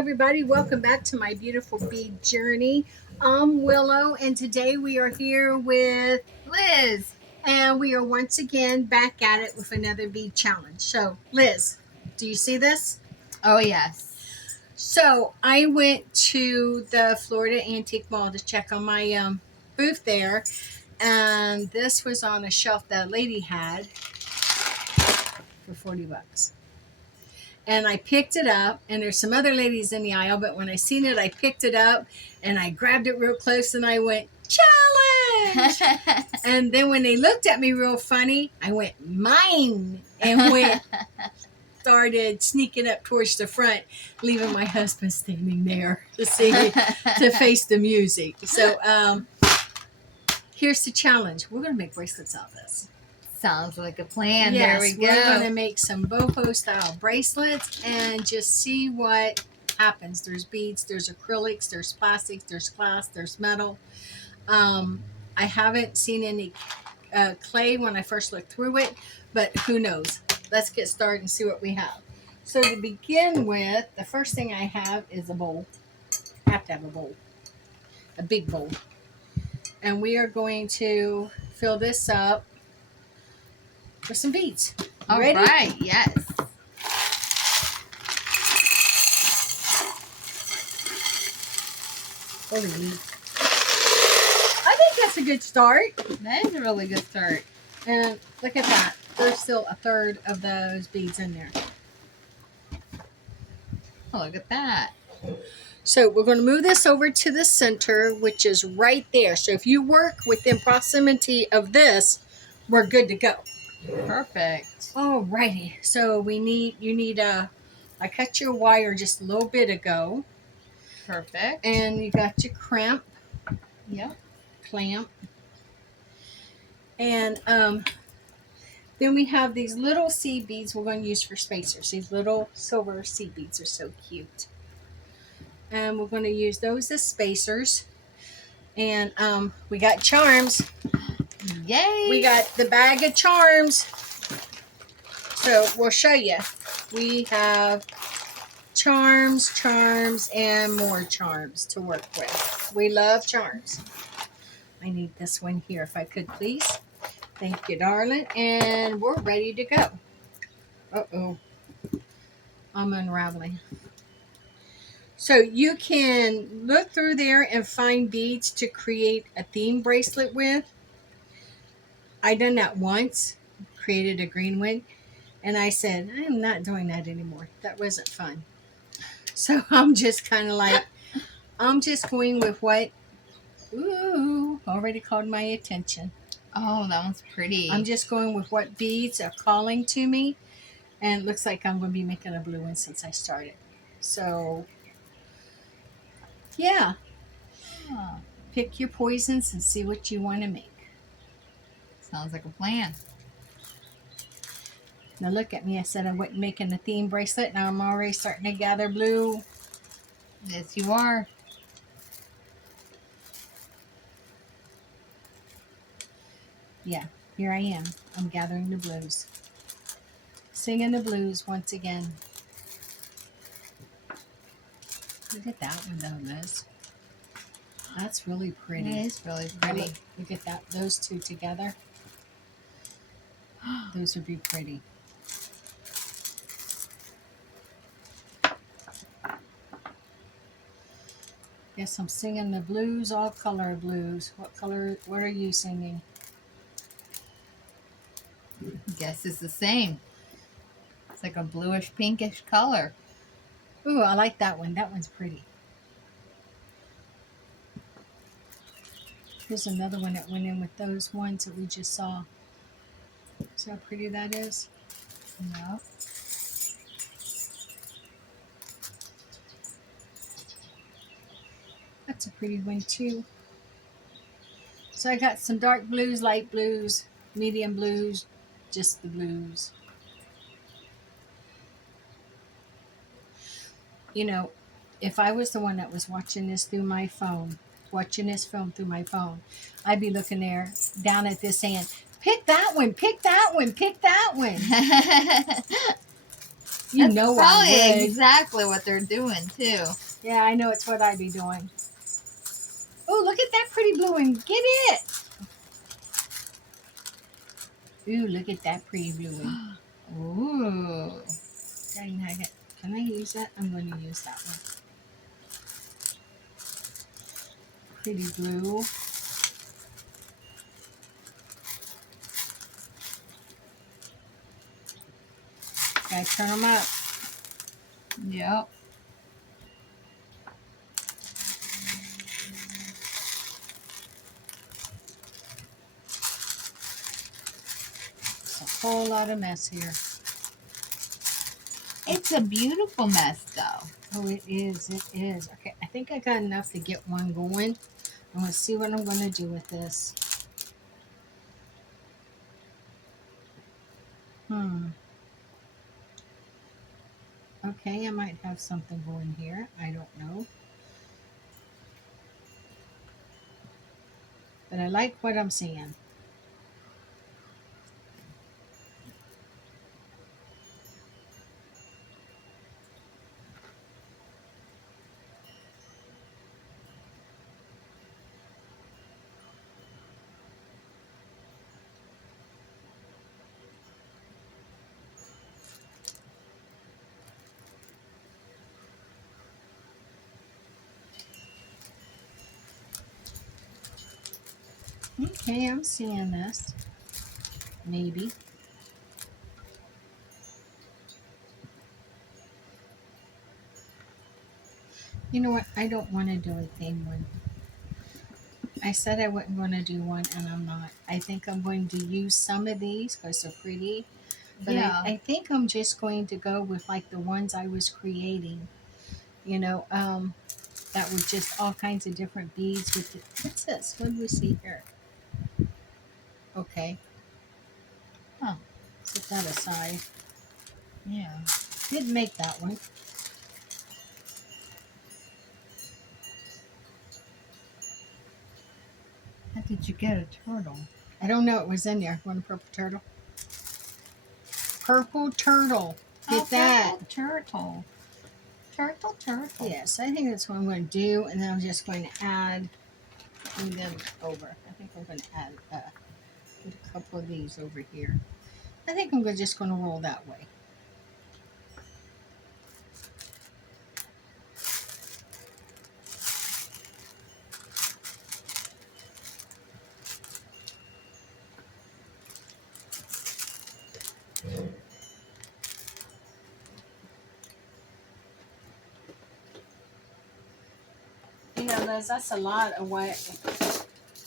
everybody, welcome back to my beautiful bead journey. I'm Willow, and today we are here with Liz. and we are once again back at it with another bead challenge. So Liz, do you see this? Oh, yes. So I went to the Florida Antique Mall to check on my booth there, and this was on a shelf that a lady had for $40. And I picked it up, and there's some other ladies in the aisle, but when I seen it, I picked it up and I grabbed it real close and I went, challenge! And then when they looked at me real funny, I went, mine! And started sneaking up towards the front, leaving my husband standing there to face the music. So here's the challenge. We're going to make bracelets out of this. Sounds like a plan. Yes, there we go. We're going to make some boho style bracelets and just see what happens. There's beads, there's acrylics, there's plastics, there's glass, there's metal. I haven't seen any clay when I first looked through it, but who knows? Let's get started and see what we have. So to begin with, the first thing I have is a bowl. I have to have a bowl, a big bowl. And we are going to fill this up with some beads. All Ready? right, yes. Holy. I think that's a good start. That is a really good start. And look at that. There's still a third of those beads in there. Oh, look at that. So we're going to move this over to the center, which is right there. So if you work within proximity of this, we're good to go. Perfect. Alrighty. So I cut your wire just a little bit ago. Perfect. And you got your clamp. And then we have these little seed beads we're going to use for spacers. These little silver seed beads are so cute. And we're going to use those as spacers. And we got charms. Yay! We got the bag of charms. So we'll show you. We have charms, and more charms to work with. We love charms. I need this one here if I could, please. Thank you, darling. And we're ready to go. Uh-oh. I'm unraveling. So you can look through there and find beads to create a theme bracelet with. I done that once, created a green one, and I said, I'm not doing that anymore. That wasn't fun. So I'm just kind of like, I'm just going with what, already called my attention. Oh, that one's pretty. I'm just going with what beads are calling to me, and it looks like I'm going to be making a blue one since I started. So, yeah. Oh, Pick your poisons and see what you want to make. sounds like a plan. Now look at me. I said I wasn't making a theme bracelet. Now I'm already starting to gather blue. Yes, you are. Yeah, here I am. I'm gathering the blues. Singing the blues once again. Look at that one though, Liz. That's really pretty. It is really pretty. Look at that. Those two together. Those would be pretty. Guess I'm singing the blues, all color blues. What are you singing? Guess it's the same. It's like a bluish pinkish color. Ooh, I like that one. That one's pretty. Here's another one that went in with those ones that we just saw. See how pretty that is? No. That's a pretty one too. So I got some dark blues, light blues, medium blues, just the blues. You know, if I was the one that was watching this through my phone, watching this film through my phone, I'd be looking there down at this hand. Pick that one, pick that one, pick that one. You That's know I probably would. exactly what they're doing too. Yeah, I know it's what I'd be doing. Oh, look at that pretty blue one. Get it. Ooh, look at that pretty blue one. Ooh. Dang, can I use that? I'm going to use that one. Pretty blue. Gotta turn them up. Yep. It's a whole lot of mess here. It's a beautiful mess though. Oh, it is. It is. Okay, I think I got enough to get one going. I'm going to see what I'm going to do with this. Okay, I might have something going here. I don't know. But I like what I'm seeing. Okay, I'm seeing this. Maybe. You know what? I don't want to do a theme one. I said I wasn't going to do one, and I'm not. I think I'm going to use some of these because they're pretty. But Yeah. I think I'm just going to go with like the ones I was creating. You know, that were just all kinds of different beads with the, what's this? What do we see here? Okay. Huh. Set that aside. Yeah. Didn't make that one. How did you get a turtle? I don't know. It was in there. Want a purple turtle? Purple turtle. Get that. Purple turtle. Turtle. Yes, I think that's what I'm going to do. And then I'm just going to add them over. I think I'm going to add get a couple of these over here. I think I'm just going to roll that way. You know, Liz, that's a lot of what,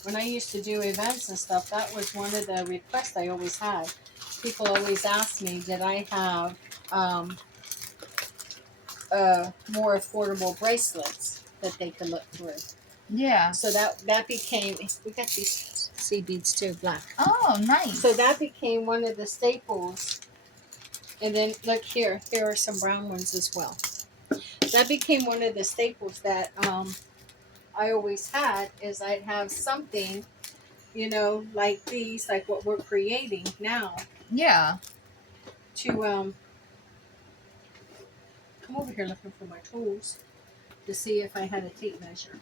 when I used to do events and stuff, that was one of the requests I always had. People always asked me, did I have more affordable bracelets that they could look through? Yeah. So that became, we got these seed beads too, black. Oh, nice. So that became one of the staples. And then look here are some brown ones as well. That became one of the staples that I always had, is I'd have something, you know, like these, like what we're creating now, Yeah. to come over here looking for my tools to see if I had a tape measure.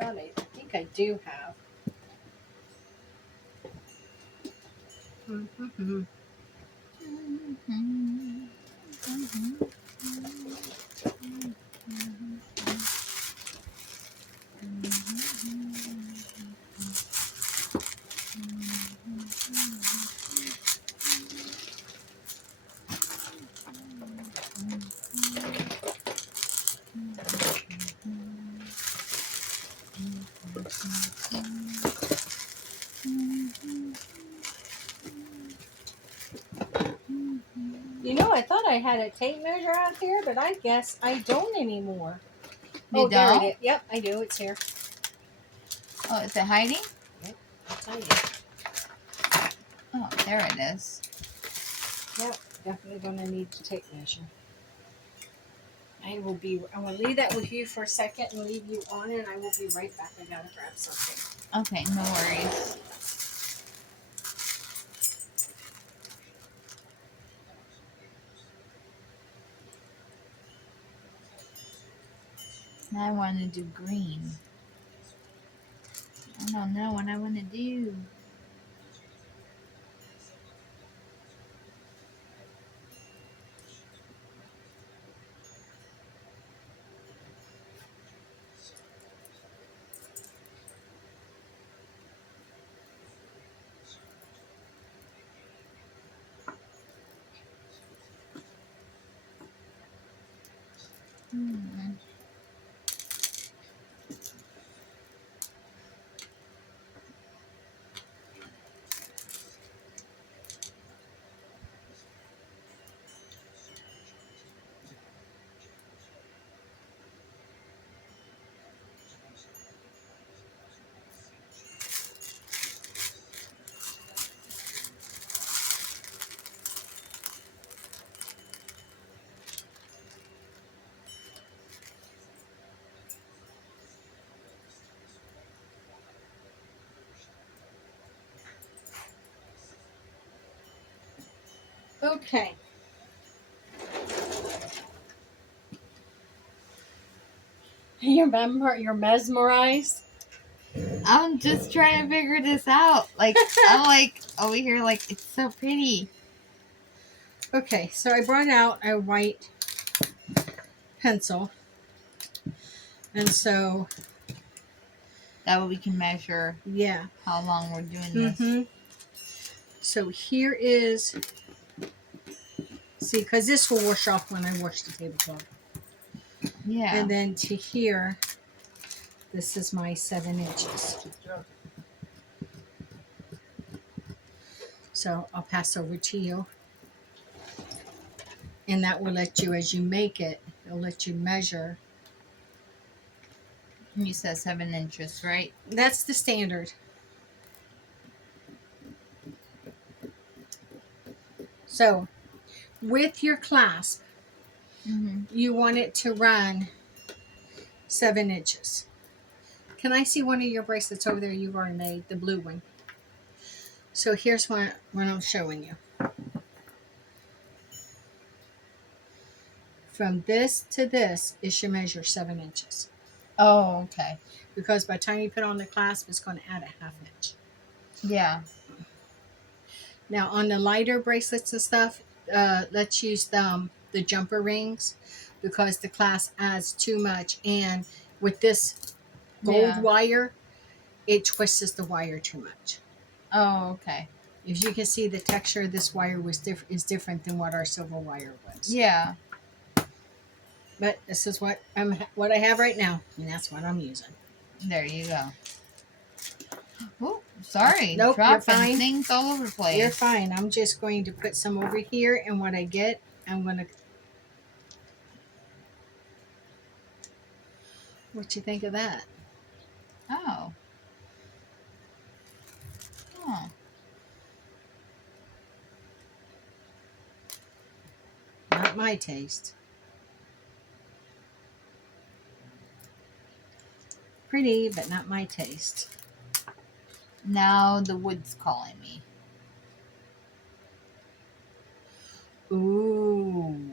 I think I do have. Mm-hmm. You know, I thought I had a tape measure out here, but I guess I don't anymore. You There it don't? is. Yep, I do. It's here. Oh, is it hiding? Yep, I'll tell you. Oh, there it is. Yep, definitely going to need to tape measure. I will leave that with you for a second and leave you on, and I will be right back. I gotta grab something. Okay, no worries. Now I want to do green. I don't know what I want to do. Hmm. Okay. You're mesmerized? I'm just trying to figure this out. Like, I'm like over here, like, it's so pretty. Okay, so I brought out a white pencil. And so, That way we can measure yeah. how long we're doing this. Mm-hmm. So here is, see, because this will wash off when I wash the tablecloth. Yeah. And then to here, this is my 7 inches. So I'll pass over to you. And that will let you, as you make it, it'll let you measure. You said 7 inches, right? That's the standard. So with your clasp, Mm-hmm. you want it to run 7 inches. Can I see one of your bracelets over there you've already made, the blue one? So here's what I'm showing you. From this to this, it should measure 7 inches. Oh, okay. Because by the time you put on the clasp, it's going to add a 1/2 inch. Yeah. Now on the lighter bracelets and stuff, let's use the jumper rings because the clasp adds too much. And with this gold wire, it twists the wire too much. Oh, okay. As you can see, the texture of this wire is different than what our silver wire was. Yeah. But this is what I have right now, and that's what I'm using. There you go. Oh, sorry. Nope, dropping you're fine. Things all over the place. You're fine. I'm just going to put some over here, and what I get, I'm going to... What you think of that? Oh. Oh. Not my taste. Pretty, but not my taste. Now the wood's calling me. Ooh.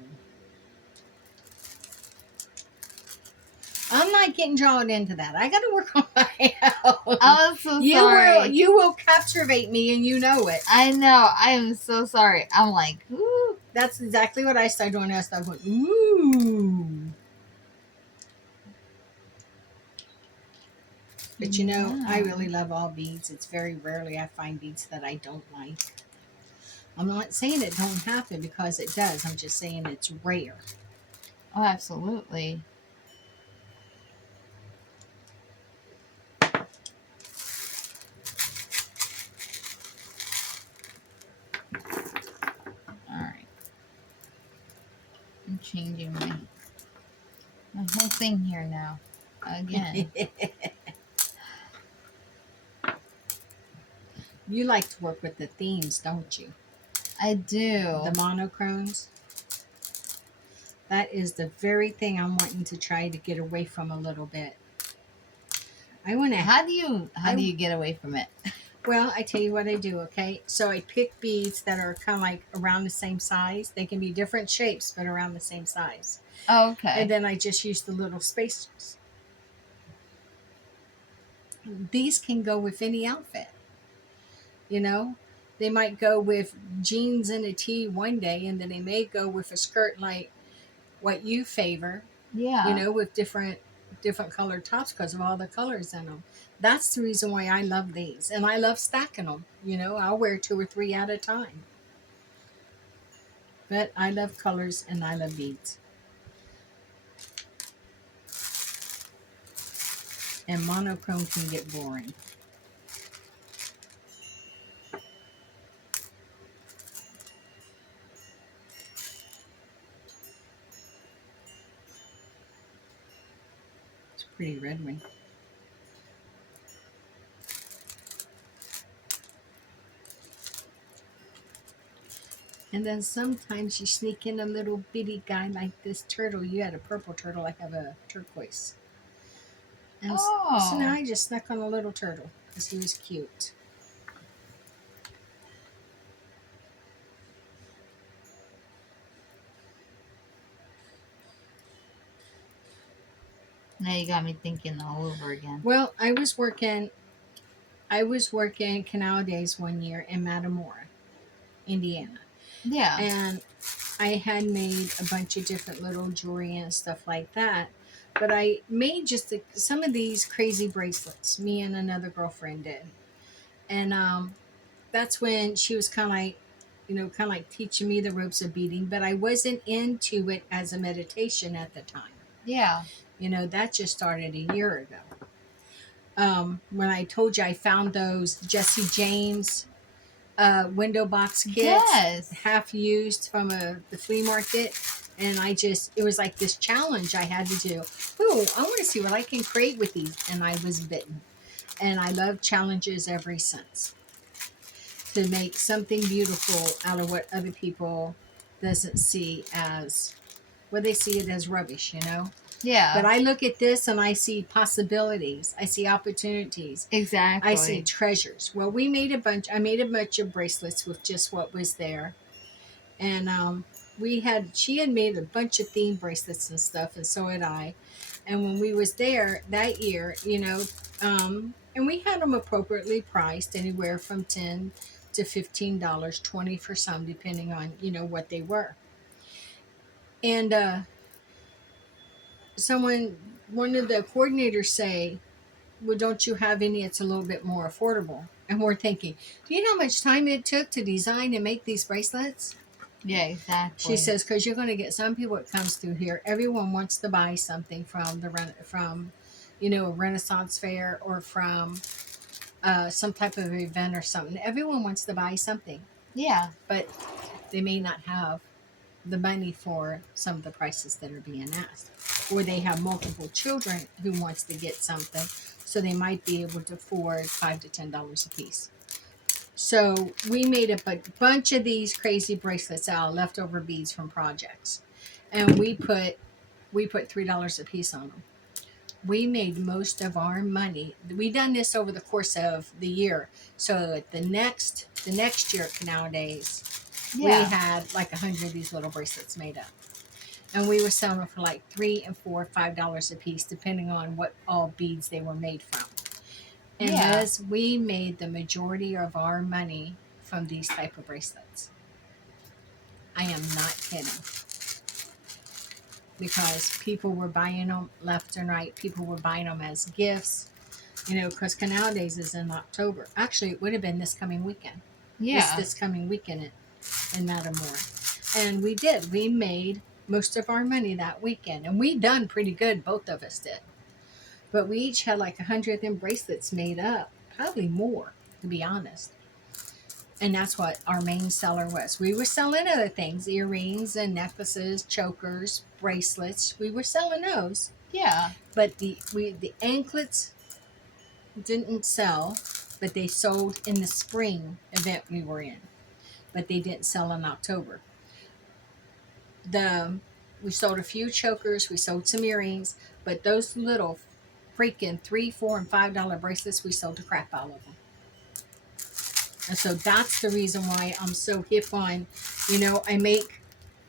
I'm not getting drawn into that. I got to work on my house. I'm so sorry. You will captivate me, and you know it. I know. I am so sorry. I'm like, ooh. That's exactly what I started doing. I started going, ooh. But you know, I really love all beads. It's very rarely I find beads that I don't like. I'm not saying it don't happen because it does. I'm just saying it's rare. Oh, absolutely. Alright. I'm changing my whole thing here now. Again. You like to work with the themes, don't you? I do. The monochromes. That is the very thing I'm wanting to try to get away from a little bit. I want to... How do you get away from it? Well, I tell you what I do, okay? So I pick beads that are kind of like around the same size. They can be different shapes, but around the same size. Oh, okay. And then I just use the little spacers. these can go with any outfit. You know, they might go with jeans and a tee one day, and then they may go with a skirt like what you favor. You Yeah. know, with different colored tops because of all the colors in them. That's the reason why I love these, and I love stacking them. You know, I'll wear 2 or 3 at a time. But I love colors and I love beads. And monochrome can get boring. It's a pretty red one. And then sometimes you sneak in a little bitty guy like this turtle. You had a purple turtle, I have a turquoise. And so now Oh. I just snuck on a little turtle because he was cute. Now you got me thinking all over again. Well, I was working Canal Days one year in Matamora, Indiana. Yeah. And I had made a bunch of different little jewelry and stuff like that. But I made just some of these crazy bracelets. Me and another girlfriend did, and that's when she was kind of like, kind of like teaching me the ropes of beading. But I wasn't into it as a meditation at the time. Yeah. That just started a year ago. When I told you I found those Jesse James window box kits, Yes. half used from the flea market. And it was like this challenge I had to do. Oh, I want to see what I can create with these. And I was bitten. And I love challenges ever since. To make something beautiful out of what other people doesn't see as, well, they see it as rubbish. Yeah. But I look at this and I see possibilities. I see opportunities. Exactly. I see treasures. Well, I made a bunch of bracelets with just what was there. And she had made a bunch of theme bracelets and stuff, and so had I. And when we was there that year, and we had them appropriately priced, anywhere from $10 to $15, 20 for some, depending on, what they were. And one of the coordinators say, well, don't you have any? It's a little bit more affordable. And we're thinking, do you know how much time it took to design and make these bracelets? Yeah, exactly. She says, because you're going to get some people that comes through here. Everyone wants to buy something from a Renaissance fair or from some type of event or something. Everyone wants to buy something, Yeah. but they may not have the money for some of the prices that are being asked, or they have multiple children who wants to get something, so they might be able to afford $5 to $10 a piece. So we made a bunch of these crazy bracelets out of leftover beads from projects, and we put $3 a piece on them. We made most of our money. We done this over the course of the year. So at the next year, Canal Days, we had like 100 of these little bracelets made up, and we were selling them for like $3 and $4, $5 a piece, depending on what all beads they were made from. And as we made the majority of our money from these type of bracelets. I am not kidding. Because people were buying them left and right. People were buying them as gifts. Because Canal Days is in October. Actually, it would have been this coming weekend. Yeah. This coming weekend in Matamora. And we did. We made most of our money that weekend. And we done pretty good. Both of us did. But we each had like 100 of them bracelets made up. Probably more, to be honest. And that's what our main seller was. We were selling other things, earrings and necklaces, chokers, bracelets. We were selling those. Yeah. But the anklets didn't sell, but they sold in the spring event we were in. But they didn't sell in October. We sold a few chokers, we sold some earrings, but those little freaking $3, $4, and $5 bracelets, we sold the crap out of them. And so that's the reason why I'm so hip on, I make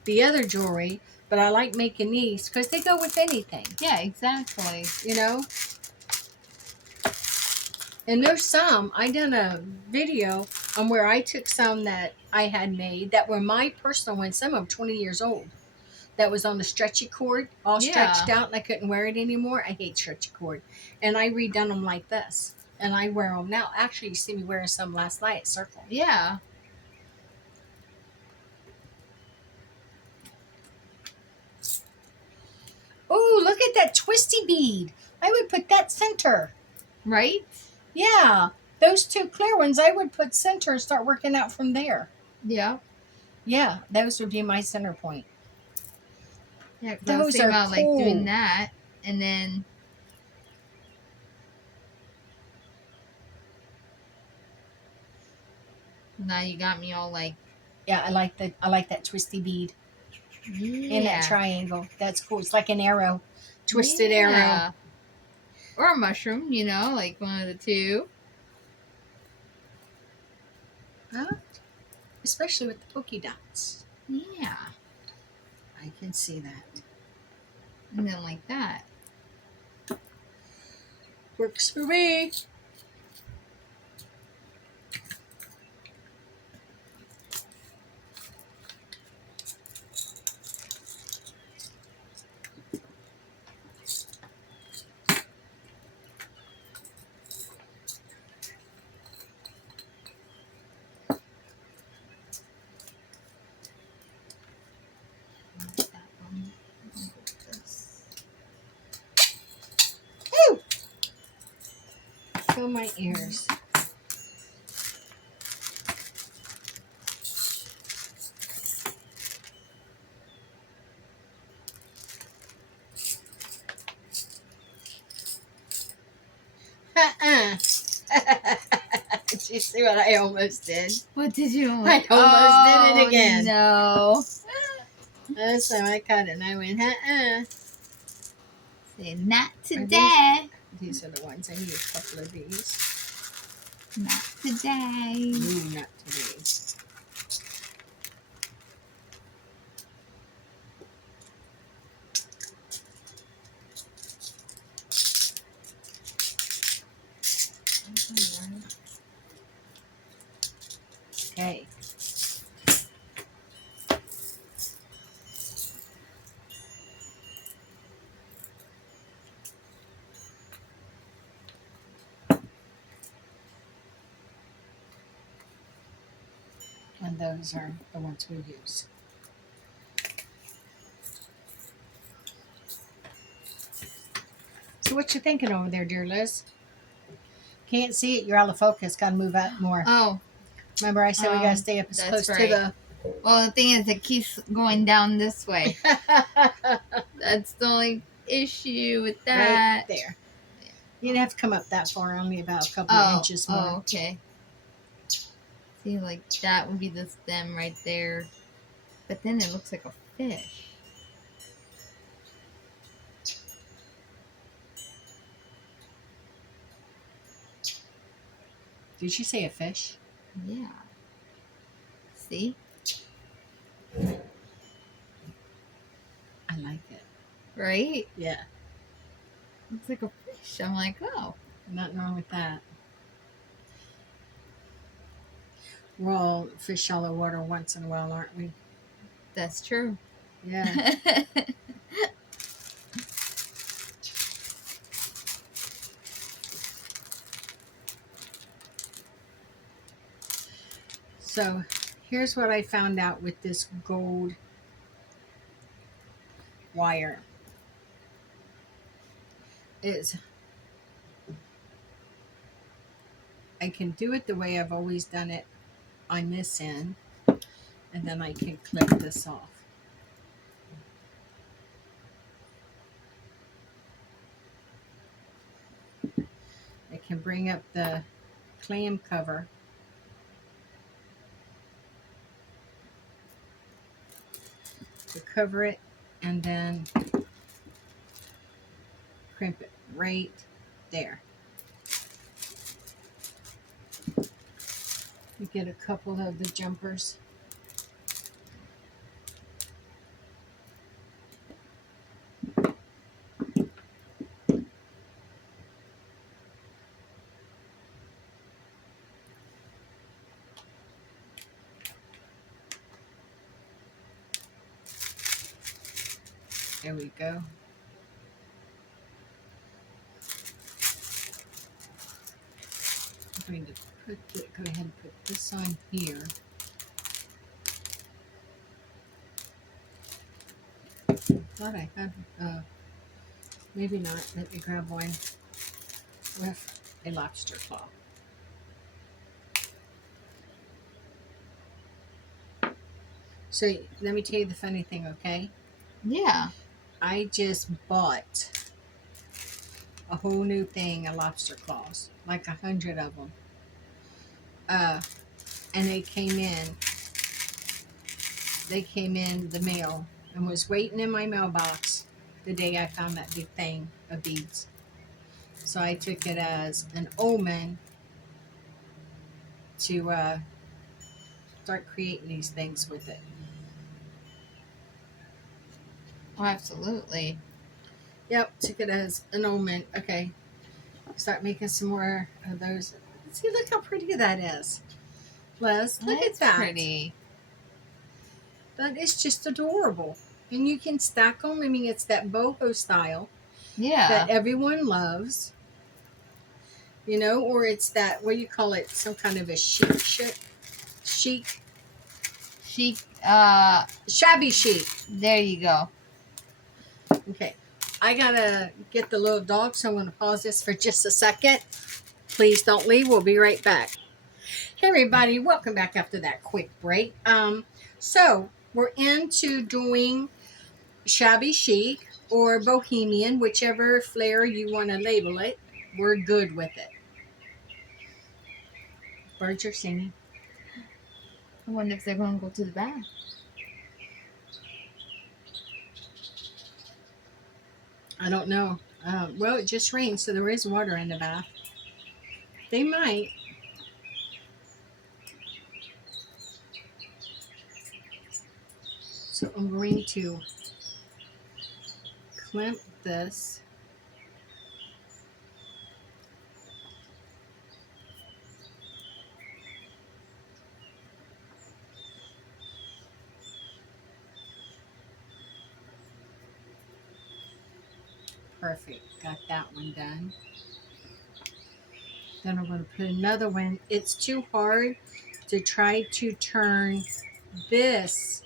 the other jewelry, but I like making these because they go with anything. Yeah, exactly. And there's some, I done a video on where I took some that I had made that were my personal ones, some of them 20 years old. That was on the stretchy cord, all stretched out, and I couldn't wear it anymore. I hate stretchy cord. And I redone them like this. And I wear them now. Actually, you see me wearing some last night at Circle. Yeah. Oh, look at that twisty bead. I would put that center. Right? Yeah. Those two clear ones, I would put center and start working out from there. Yeah. Yeah, those would be my center point. Yeah, because I was Those thinking are about like cool. doing that, and then now you got me all like, Yeah, I like that twisty bead yeah, in that triangle. That's cool. It's like an arrow, twisted arrow. or a mushroom. You know, like one of the two. Huh? Especially with the polka dots. Yeah, I can see that. and then like that. Works for me. That one. Ooh! Fill my ears. Did you see what I almost did? What did you? I almost did it again. No. This time I cut it and I went, Say not today. These are the ones. I need a couple of these. Not today. Ooh, not today. Okay. And those are the ones we use. So what you thinking over there, dear Liz? Can't see it. You're out of focus. Got to move out more. Oh, Remember I said we got to stay up as that's close right. to well, the thing is, it keeps going down this way. the... That's the only issue with that. Right there. You didn't have to come up that far. Only about a couple of inches more. Oh, okay. See, like, that would be the stem right there. But then it looks like a fish. Did you say a fish? Yeah. See? I like it. Right? Yeah. Looks like a fish. I'm like, oh. Nothing wrong with that. We're all fish shallow water once in a while, aren't we? That's true. Yeah. So here's what I found out with this gold wire. Is I can do it the way I've always done it on this end, and then I can clip this off. I can bring up the clam cover to cover it, and then crimp it right there. You get a couple of the jumpers. There we go. I'm going to go ahead and put this on here. Thought I had, maybe not. Let me grab one with a lobster claw. So let me tell you the funny thing, okay? Yeah. I just bought a whole new thing of lobster claws, like 100 of them. And they came in the mail and was waiting in my mailbox the day I found that big thing of beads. So I took it as an omen to start creating these things with it. Oh, absolutely. Yep, took it as an omen. Okay, start making some more of those. See, look how pretty that is. Les, look at That's that. pretty. That is just adorable. And you can stack them. I mean, it's that boho style Yeah. that everyone loves. You know, or it's that, what do you call it? Some kind of a chic. Chic. Shabby chic. There you go. Okay. I gotta get the little dog, so I'm gonna pause this for just a second. Please don't leave. We'll be right back. Hey everybody, welcome back after that quick break. So we're into doing shabby chic or bohemian, whichever flair you want to label it. We're good with it. Birds are singing. I wonder if they're going to go to the bath. I don't know. Well, it just rained, so there is water in the bath. They might. So I'm going to clamp this. Perfect. Got that one done. Then I'm going to put another one. It's too hard to try to turn this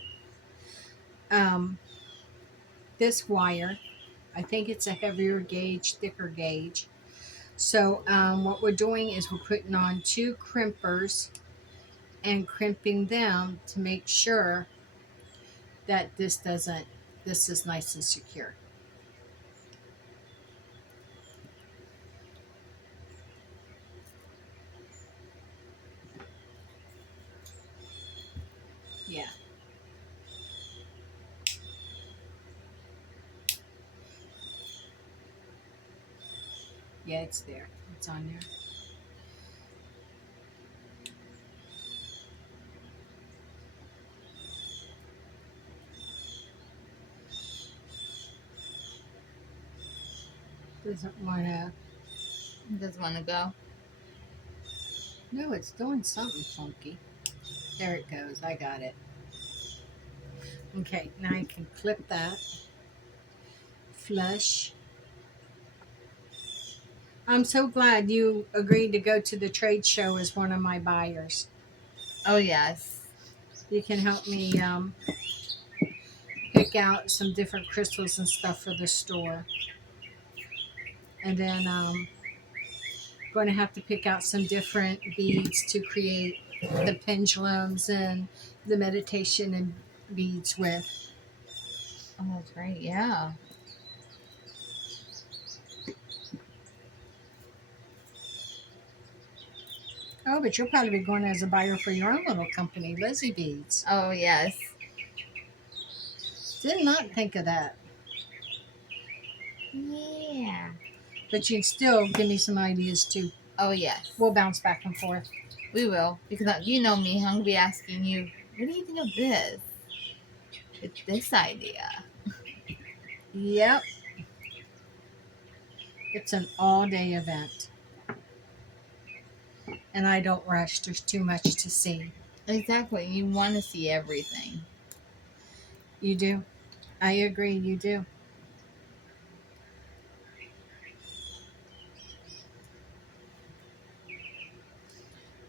this wire. I think it's a heavier gauge, thicker gauge. So what we're doing is we're putting on 2 crimpers and crimping them to make sure that this is nice and secure. Yeah. Yeah, it's there. It's on there. Doesn't want to. Doesn't want to go. No, it's doing something funky. There it goes. I got it. Okay, now I can clip that. Flush. I'm so glad you agreed to go to the trade show as one of my buyers. Oh, yes. You can help me pick out some different crystals and stuff for the store. And then going to have to pick out some different beads to create the pendulums and the meditation and beads with. Oh, that's right. Yeah. Oh, but you'll probably be going as a buyer for your own little company, Lizzy Beads. Oh, yes. Did not think of that. Yeah. But you'd still give me some ideas too. Oh, yes. We'll bounce back and forth. We will. Because you know me. I'm going to be asking you, what do you think of this? With this idea. Yep. It's an all-day event. And I don't rush. There's too much to see. Exactly. You want to see everything. You do. I agree. You do.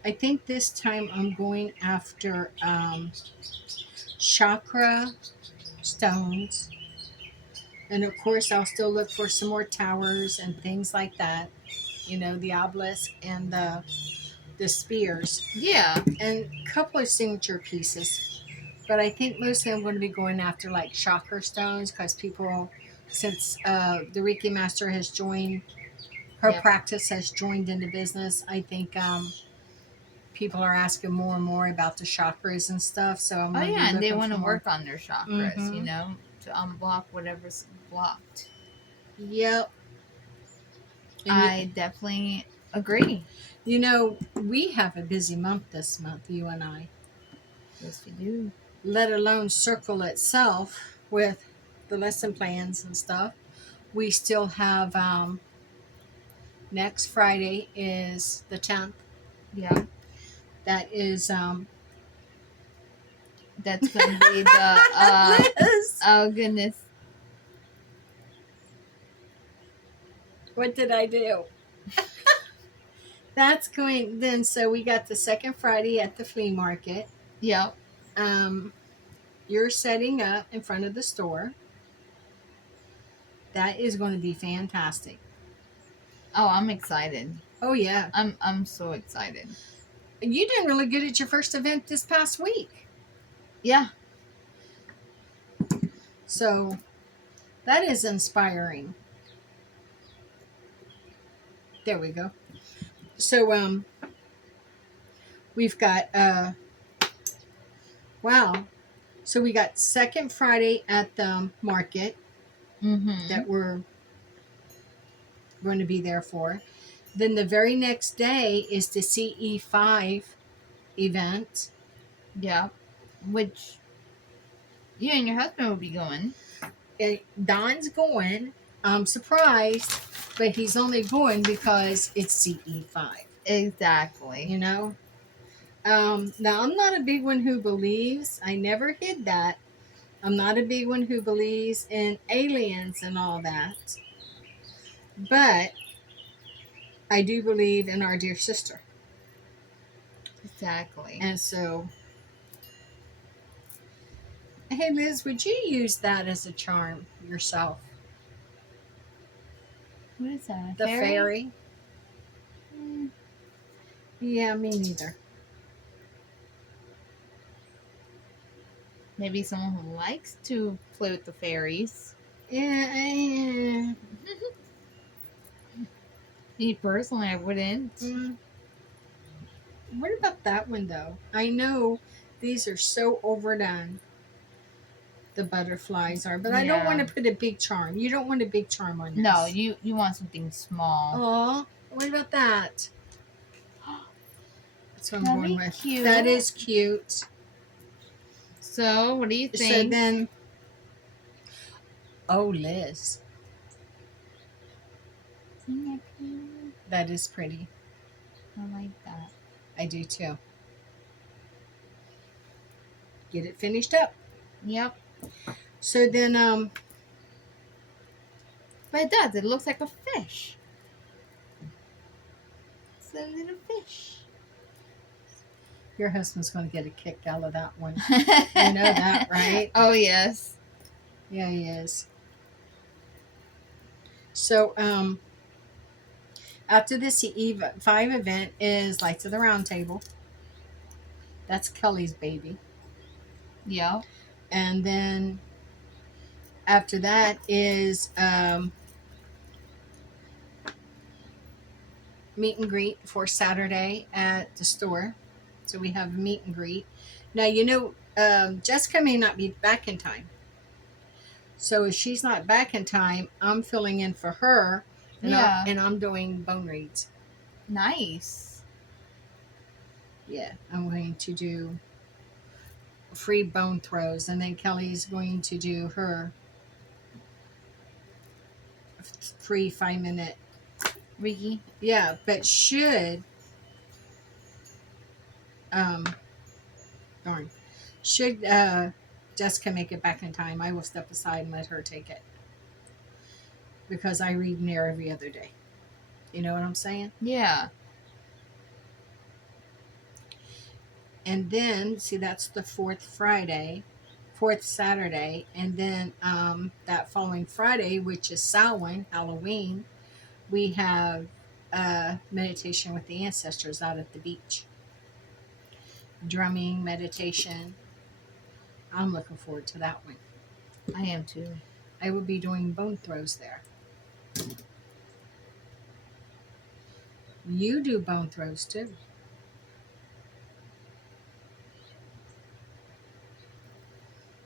I think this time I'm going after chakra stones. And of course, I'll still look for some more towers and things like that. You know, the obelisk and the spears. Yeah. And a couple of signature pieces. But I think mostly I'm going to be going after like chakra stones because people, since the Reiki master has joined, her Yep. practice has joined into business, I think people are asking more and more about the chakras and stuff. So I'm Oh going to be yeah, and they looking want for to more. work on their chakras, Mm-hmm. to unblock whatever's blocked. Yep. And I definitely agree. you know, we have a busy month this month, you and I. Yes, we do. Let alone circle itself with the lesson plans and stuff. We still have next Friday is the 10th. Yeah, That is that's gonna be the Liz, oh goodness. what did I do? That's going then. So we got the second Friday at the flea market. Yep. Um, you're setting up in front of the store. That is going to be fantastic. Oh, I'm excited. Oh yeah, I'm so excited. you did really good at your first event this past week. Yeah. So that is inspiring. There we go. So we've got wow. So we got second Friday at the market Mm-hmm. that we're going to be there for. Then the very next day is the CE5 event. Yeah. Which you and your husband will be going. Don's going. I'm surprised, but he's only going because it's CE5. Exactly. You know? Now, I'm not a big one who believes, I never hid that. I'm not a big one who believes in aliens and all that. But I do believe in our dear sister. Exactly. And so, hey, Liz, would you use that as a charm yourself? What is that? The fairy? Mm, Yeah, me neither. maybe someone who likes to play with the fairies. Yeah. Me personally, I wouldn't. What about that one, though? I know these are so overdone, the butterflies are, but I don't want Yeah. to put a big charm. You don't want a big charm on this. No, you want something small. Oh, what about that? That's what I'm That'd going be with. cute. That is cute. So, what do you So think? then, oh, Liz, Isn't that cute? that is pretty. I like that. I do too. Get it finished up. Yep. So then, But it does. It looks like a fish. It's a little fish. your husband's going to get a kick out of that one. You know that, right? Oh, yes. Yeah, he is. So, after this Eve 5 event is Lights of the Round Table. That's Kelly's baby. Yep. And then after that is meet and greet for Saturday at the store. So we have a meet and greet. Now, you know, Jessica may not be back in time. So if she's not back in time, I'm filling in for her. And, Yeah. I'm doing bone reads. Nice. Yeah, I'm going to do free bone throws. And then Kelly's going to do her free 5-minute. Reiki. Yeah, but should darn, should Jessica make it back in time, I will step aside and let her take it because I read near every other day. You know what I'm saying? Yeah. And then, see, that's the fourth Saturday. And then that following Friday, which is Samhain, Halloween, we have meditation with the ancestors out at the beach. Drumming, meditation. I'm looking forward to that one. I am too. I will be doing bone throws there. You do bone throws too.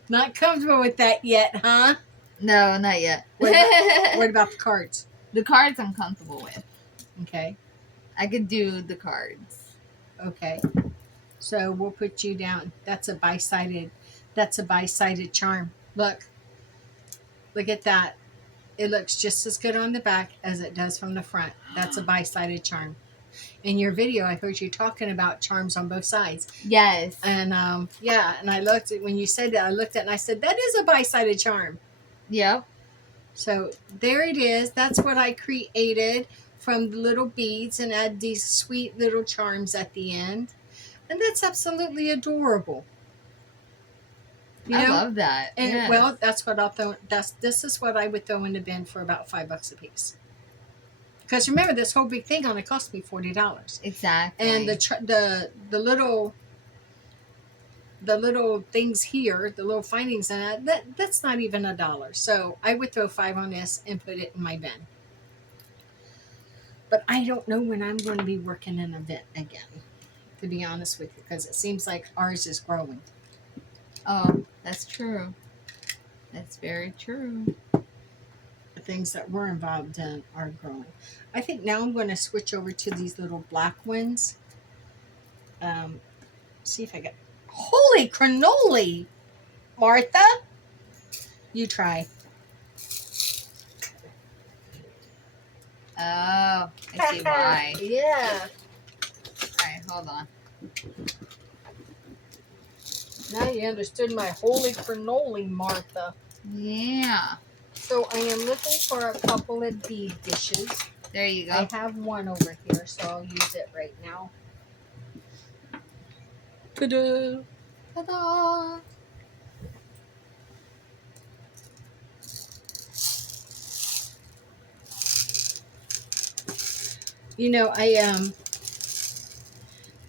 Not comfortable with that yet, huh? No, not yet. What about the cards? The cards I'm comfortable with. Okay. I could do the cards. Okay. So we'll put you down. That's a bi-sided charm. Look at that. It looks just as good on the back as it does from the front. That's a bi-sided charm. In your video, I heard you talking about charms on both sides. Yes. And yeah, and I looked at, when you said that, I looked at it and I said, that is a bi-sided charm. Yep. So there it is. That's what I created from the little beads and add these sweet little charms at the end. And that's absolutely adorable. You know? I love that. And yes. well, that's what I'll throw. This is what I would throw in the bin for about $5 a piece. Because remember, this whole big thing only cost me $40. Exactly. And the little things here, the little findings in that's not even $1. So I would throw $5 on this and put it in my bin. But I don't know when I'm going to be working an event again, to be honest with you, because it seems like ours is growing. Oh, that's true. That's very true. The things that we're involved in are growing. I think now I'm going to switch over to these little black ones. See if I get... Holy cannoli! Martha? You try. Oh, I see why. Yeah. Alright, hold on. Now you understood my holy cannoli, Martha. Yeah. So I am looking for a couple of bead dishes. There you go. I have one over here, so I'll use it right now. Ta-da! Ta-da! You know,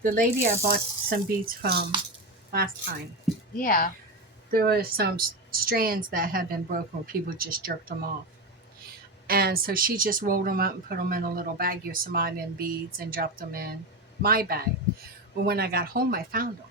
the lady I bought some beads from last time, Yeah. there was some strands that had been broken. People just jerked them off. And so she just rolled them up and put them in a little bag, used some iron beads, and dropped them in my bag. But when I got home, I found them.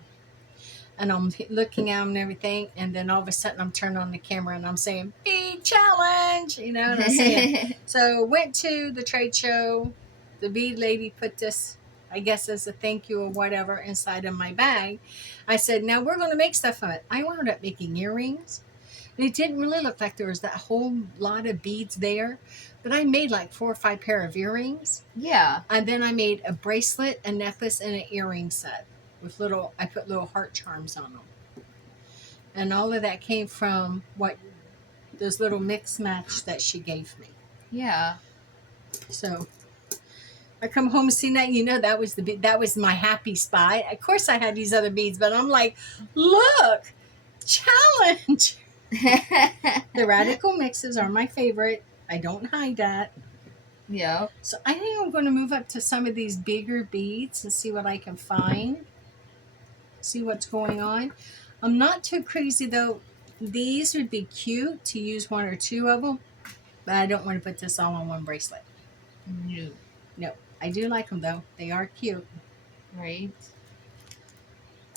And I'm looking at them and everything. And then all of a sudden, I'm turning on the camera and I'm saying, bead challenge, you know, and I'm saying. So went to the trade show. The bead lady put this, I guess, as a thank you or whatever, inside of my bag. I said, now we're going to make stuff of it. I wound up making earrings. And it didn't really look like there was that whole lot of beads there. But I made like 4 or 5 pair of earrings. Yeah. And then I made a bracelet, a necklace, and an earring set. With I put little heart charms on them. And all of that came from those little mix match that she gave me. Yeah. So I come home and see that, you know, that was my happy spot. Of course I had these other beads, but I'm like, look, challenge. The radical mixes are my favorite. I don't hide that. Yeah. So I think I'm going to move up to some of these bigger beads and see what I can find. See what's going on. I'm not too crazy though. These would be cute to use 1 or 2 of them, but I don't want to put this all on one bracelet. No. I do like them though. They are cute. Right.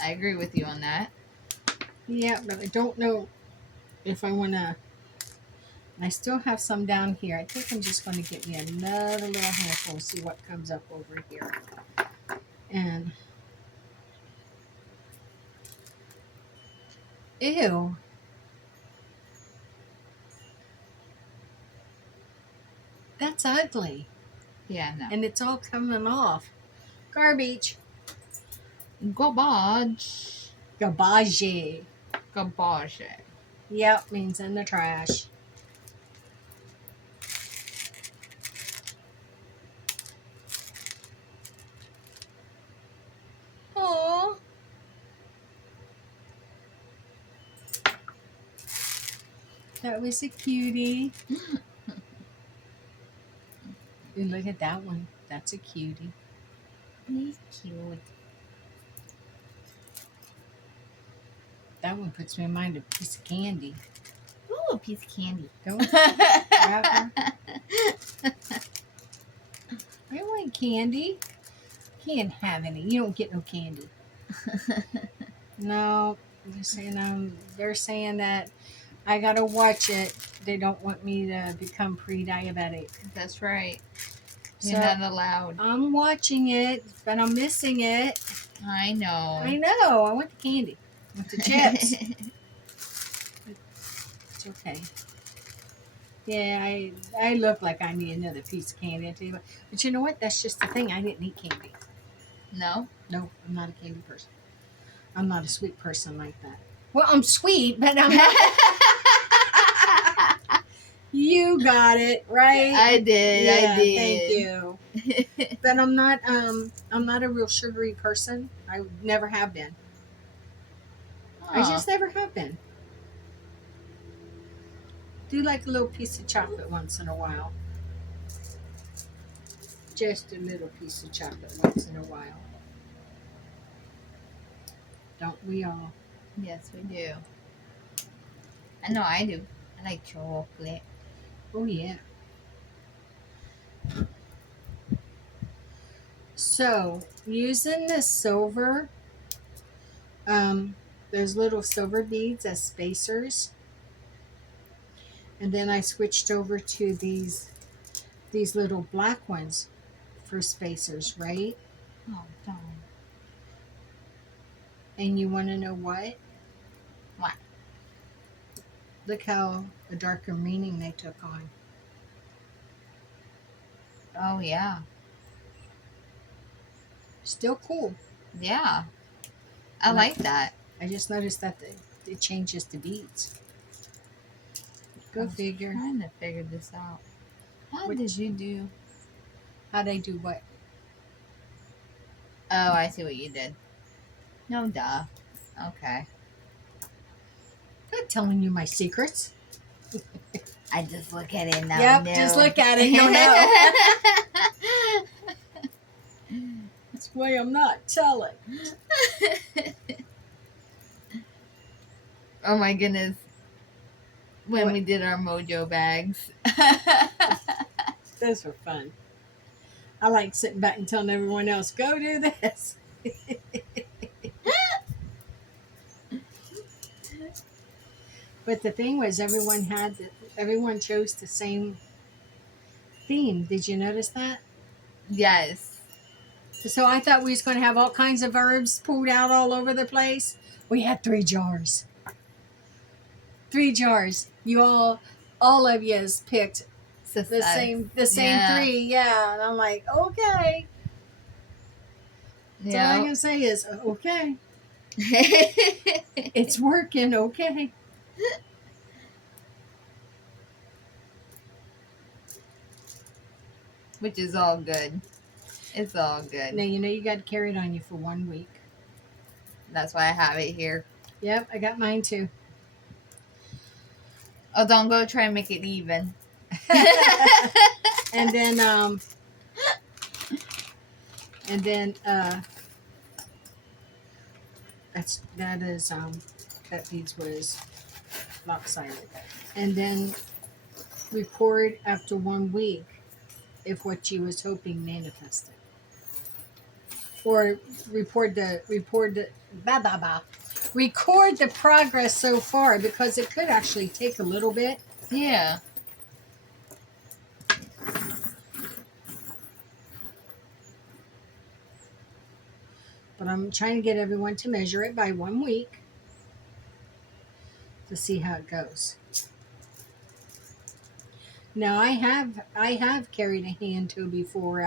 I agree with you on that. Yeah, but I don't know if I want to. I still have some down here. I think I'm just going to get me another little handful and see what comes up over here. And ew. That's ugly. Yeah, no. And it's all coming off. Garbage. Garbage. Garbage. Garbage. Yep, means in the trash. Aww. That was a cutie. Ooh, look at that one. That's a cutie. He's cute. That one puts me in mind of a piece of candy. Ooh, a piece of candy. Don't grab her. I don't want candy. Can't have any. You don't get no candy. No, they're saying that I gotta watch it. They don't want me to become pre-diabetic. That's right. So You're not allowed. I'm watching it, but I'm missing it. I know. I know. I want the candy. I want the chips. It's okay. Yeah, I look like I need another piece of candy. I tell you what. But you know what? That's just the thing. I didn't eat candy. No? No, I'm not a candy person. I'm not a sweet person like that. Well, I'm sweet, but I'm not. You got it right. I did. Yeah, I did. thank you. But I'm not a real sugary person. I never have been. I Aw. just never have been. Do like a little piece of chocolate once in a while. Just a little piece of chocolate once in a while. Don't we all? Yes, we do. I know I do. I like chocolate. Oh yeah. So using the silver, those little silver beads as spacers, and then I switched over to these little black ones for spacers, right? Oh, darn. And you want to know what? What? Look how a darker meaning they took on. Oh, yeah. Still cool. Yeah. I like that. I just noticed that it changes to beads. Go figure. I'm trying to figure this out. How What- did you do? How they do what? Oh, I see what you did. No, duh. Okay. Not telling you my secrets. I just look at it now. Yep, know. just look at it. You'll know. That's why I'm not telling. Oh my goodness. When What? we did our mojo bags. Those were fun. I like sitting back and telling everyone else, go do this. But the thing was, everyone chose the same theme. Did you notice that? Yes. So I thought we was going to have all kinds of herbs pulled out all over the place. We had 3 jars. 3 jars. You all of yous picked the same Yeah. 3. Yeah, and I'm like, okay. That's all I Yeah. can say is, okay. It's working, okay. Which is all good. It's all good. Now, you know you got to carry it on you for 1 week. That's why I have it here. Yep, I got mine too. Oh, don't go try and make it even. And then that beads was lopsided. And then record after 1 week if what you was hoping manifested. Or record the progress so far, because it could actually take a little bit. Yeah. But I'm trying to get everyone to measure it by 1 week to see how it goes. Now I have carried a hand Toby for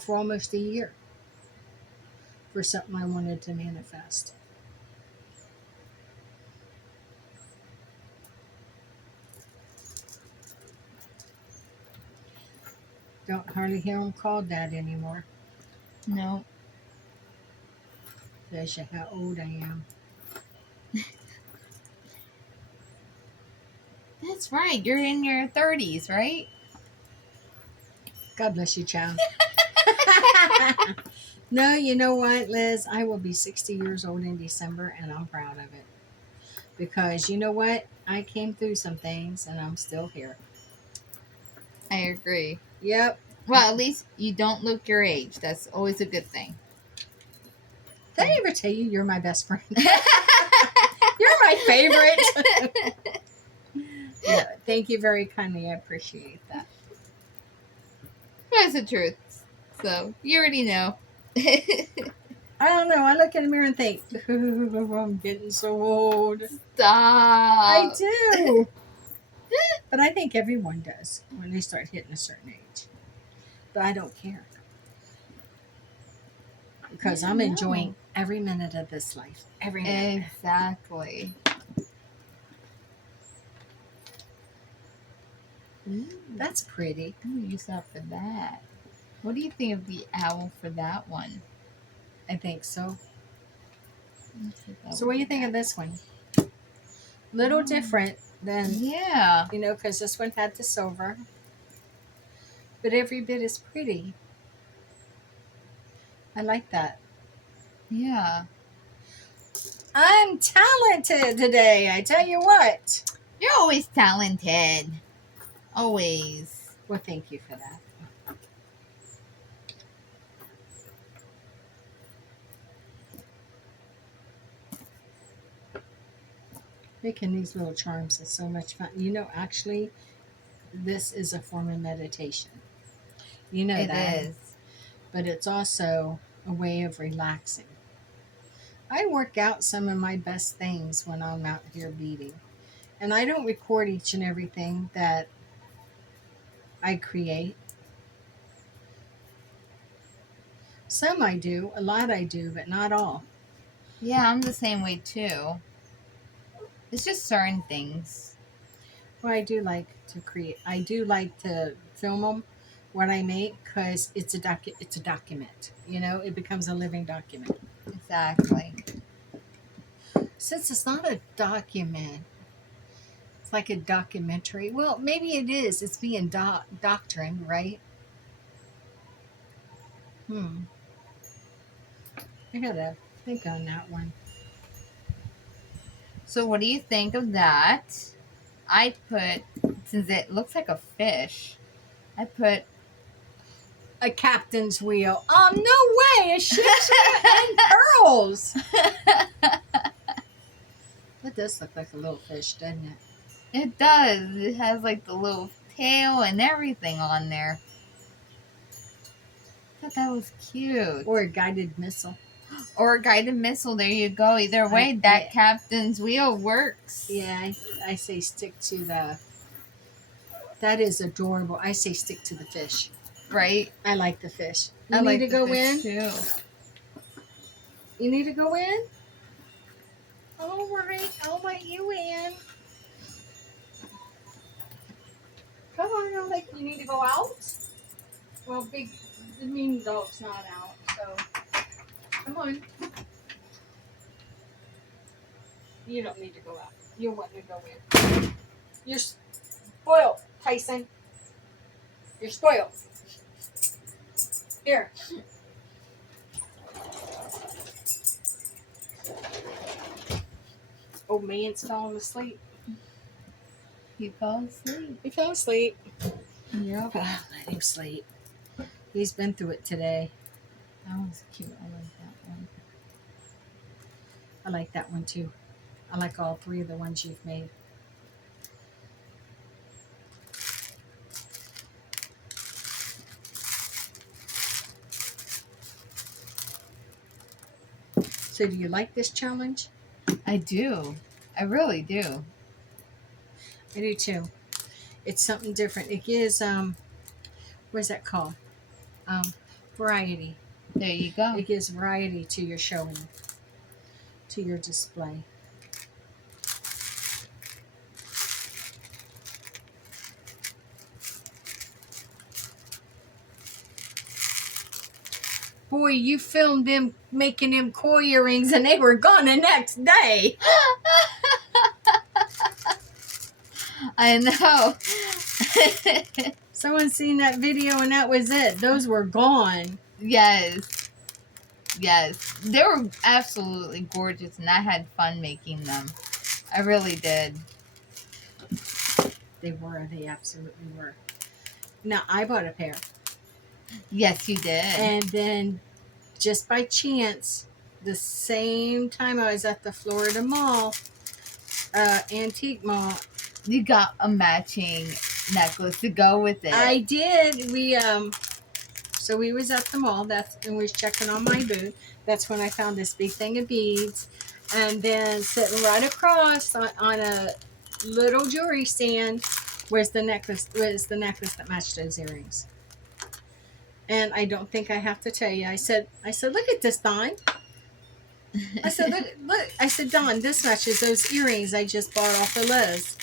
for almost a year for something I wanted to manifest. Don't hardly hear them called that anymore. No. Shows you how old I am. That's right. You're in your 30s, right? God bless you, child. No, you know what, Liz? I will be 60 years old in December, and I'm proud of it. Because you know what? I came through some things, and I'm still here. I agree. Yep. Well, at least you don't look your age. That's always a good thing. Did I ever tell you you're my best friend? You're my favorite. Yeah, thank you very kindly. I appreciate that. That's the truth. So, you already know. I don't know. I look in the mirror and think, "Ooh, I'm getting so old." I Stop. do. But I think everyone does when they start hitting a certain age. But I don't care. Because I'm enjoying every minute of this life. Every minute. Exactly. Ooh, That's pretty. ooh, you saw for that. What do you think of the owl for that one? I think so. That So would what do you be think of that. this one? Little different than, Yeah. because this one had the silver. But every bit is pretty. I like that. Yeah. I'm talented today. I tell you what. You're always talented. Always. Well, thank you for that. Making these little charms is so much fun. Actually, this is a form of meditation. You know It that. is. But it's also a way of relaxing. I work out some of my best things when I'm out here beading. And I don't record each and everything that I create. Some I do, a lot I do, but not all. Yeah, I'm the same way too. It's just certain things. Well, I do like to create. I do like to film them, what I make, because it's It's a document. It becomes a living document. Exactly. Since it's not a document, it's like a documentary. Well, maybe it is. It's being doctrined, right? I gotta think on that one. So what do you think of that? I put, since it looks like a fish, I put A captain's wheel. Oh, no way! A ship's wheel and pearls. That does look like a little fish, doesn't it? It does. It has like the little tail and everything on there. I thought that was cute. Or a guided missile. Or a guided missile. There you go. Either way, that captain's wheel works. Yeah, I say stick to the. That is adorable. I say stick to the fish. Right? I like the fish. I You need like to the go fish in? too. You need to go in? All right, I'll let you in. Come on, you need to go out? Well, the mean dog's not out, so come on. You don't need to go out. You want to go in. You're spoiled, Tyson. You're spoiled. Here. Old man's falling asleep. He fell asleep. He fell asleep. Yep. Let him sleep. He's been through it today. That was cute. I like that one. I like that one too. I like all three of the ones you've made. So do you like this challenge? I do. I really do. I do too. It's something different. It gives what's that called? Variety. There you go. It gives variety to your showing, to your display. Boy, you filmed them making them koi earrings and they were gone the next day. I know. Someone seen that video and that was it. Those were gone. Yes. Yes. They were absolutely gorgeous, and I had fun making them. I really did. They were. They absolutely were. Now, I bought a pair. Yes, you did. And then, just by chance, the same time I was at the Florida Mall, antique mall, You got a matching necklace to go with it. I did. So we was at the mall. And we was checking on my booth. That's when I found this big thing of beads, and then sitting right across on a little jewelry stand was the necklace. That matched those earrings. And I don't think I have to tell you. I said, look at this, Don. I said, look. I said, Don, this matches those earrings I just bought off of Liz.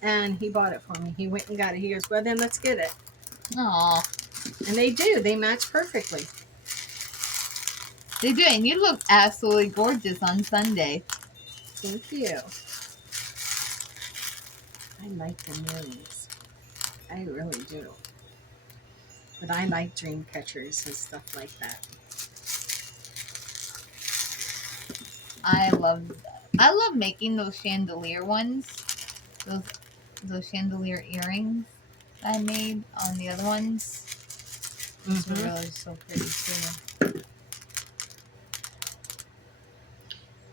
And he bought it for me. He went and got it. He goes, well, then let's get it. Aw. And they do. They match perfectly. They do, and you look absolutely gorgeous on Sunday. Thank you. I like the earrings. I really do. But I like dream catchers and stuff like that. I love making those chandelier ones. Those chandelier earrings I made on the other ones. Those were really so pretty too.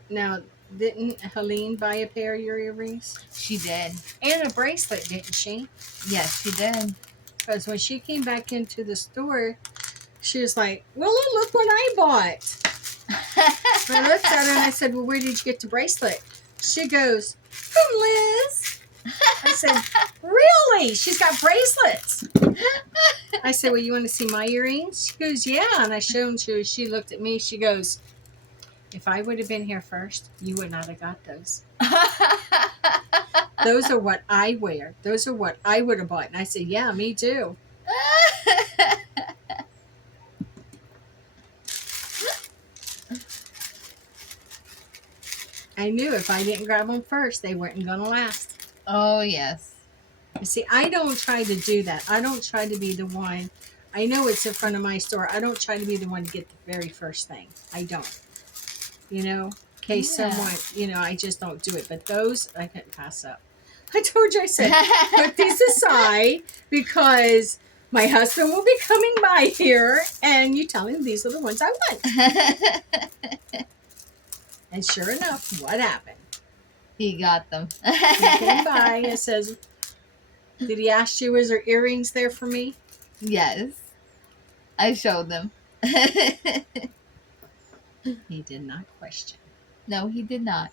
Now, didn't Helene buy a pair of your earrings? She did. And a bracelet, didn't she? Yes, she did. Because when she came back into the store, she was like, Willow, look what I bought. I looked at her and I said, well, where did you get the bracelet? She goes, from Liz. I said, really? She's got bracelets. I said, well, you want to see my earrings? She goes, yeah. And I showed her. She looked at me. She goes, if I would have been here first, you would not have got those. Those are what I wear. Those are what I would have bought. And I said, yeah, me too. I knew if I didn't grab them first, they weren't going to last. Oh, yes. You see, I don't try to do that. I don't try to be the one. I know it's in front of my store. I don't try to be the one to get the very first thing. I don't. You know, in case someone, I just don't do it. But those, I couldn't pass up. I told you, I said, put these aside because my husband will be coming by here and you tell him these are the ones I want. And sure enough, what happened? He got them. He came by and says, did he ask you, was there earrings there for me? Yes. I showed them. He did not question. No, he did not.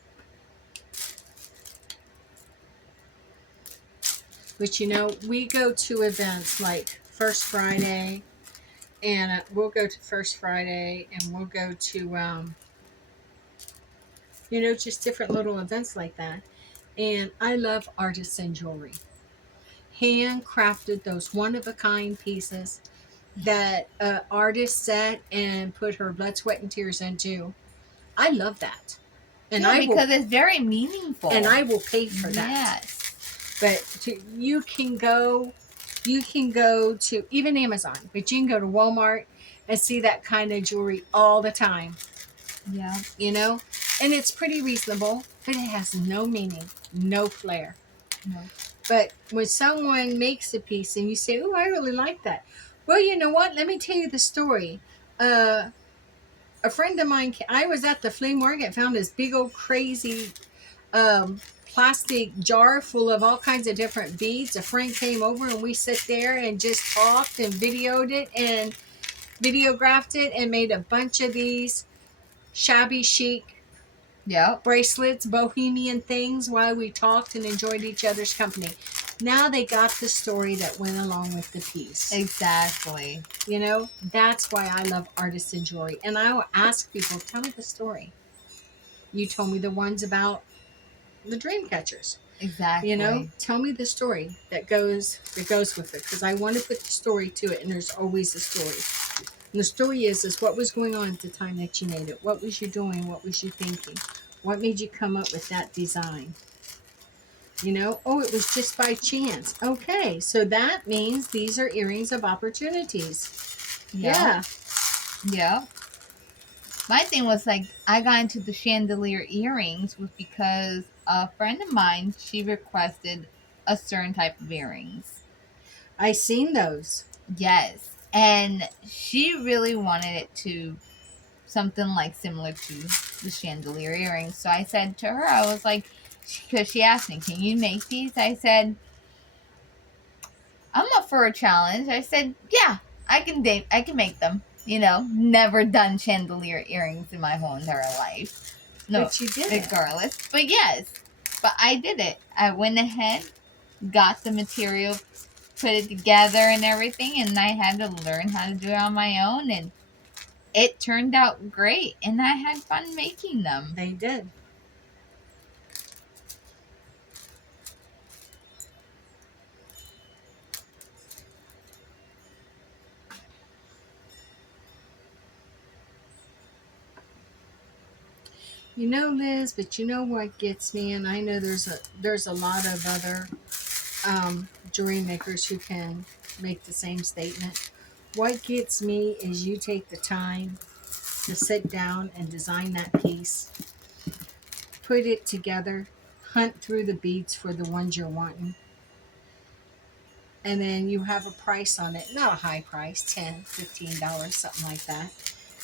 But we go to events like First Friday, and we'll go to First Friday, and we'll go to, just different little events like that. And I love artisan jewelry. Handcrafted, those one-of-a-kind pieces that an artist sat and put her blood, sweat, and tears into. I love that. And because it's very meaningful. And I will pay for that. Yes. But you can go to even Amazon, but you can go to Walmart and see that kind of jewelry all the time. Yeah. And it's pretty reasonable, but it has no meaning, no flair. No. But when someone makes a piece and you say, oh, I really like that. Well, you know what? Let me tell you the story. A friend of mine, I was at the flea market, found this big old crazy plastic jar full of all kinds of different beads. A friend came over and we sat there and just talked and videoed it and videographed it and made a bunch of these shabby chic bracelets, bohemian things while we talked and enjoyed each other's company. Now they got the story that went along with the piece. Exactly. That's why I love artisan jewelry. And I will ask people, tell me the story. You told me the ones about the dream catchers. Exactly. Tell me the story that goes with it, because I want to put the story to it, and there's always a story. And the story is what was going on at the time that you made it. What was you doing? What was you thinking? What made you come up with that design? You know, oh, it was just by chance. Okay, so that means these are earrings of opportunities. Yeah. Yeah. My thing was like, I got into the chandelier earrings was because a friend of mine, she requested a certain type of earrings. I seen those. Yes. And she really wanted it to something like similar to the chandelier earrings. So I said to her, I was like, because she asked me, can you make these? I said, I'm up for a challenge. I said, yeah, I can make them. You know, never done chandelier earrings in my whole entire life. No, But you did it. regardless. But yes, but I did it. I went ahead, got the material, put it together and everything, and I had to learn how to do it on my own, and it turned out great, and I had fun making them. They did. You know, Liz, but you know what gets me, and I know there's a lot of other jewelry makers who can make the same statement. What gets me is you take the time to sit down and design that piece, put it together, hunt through the beads for the ones you're wanting, and then you have a price on it, not a high price, $10, $15, something like that.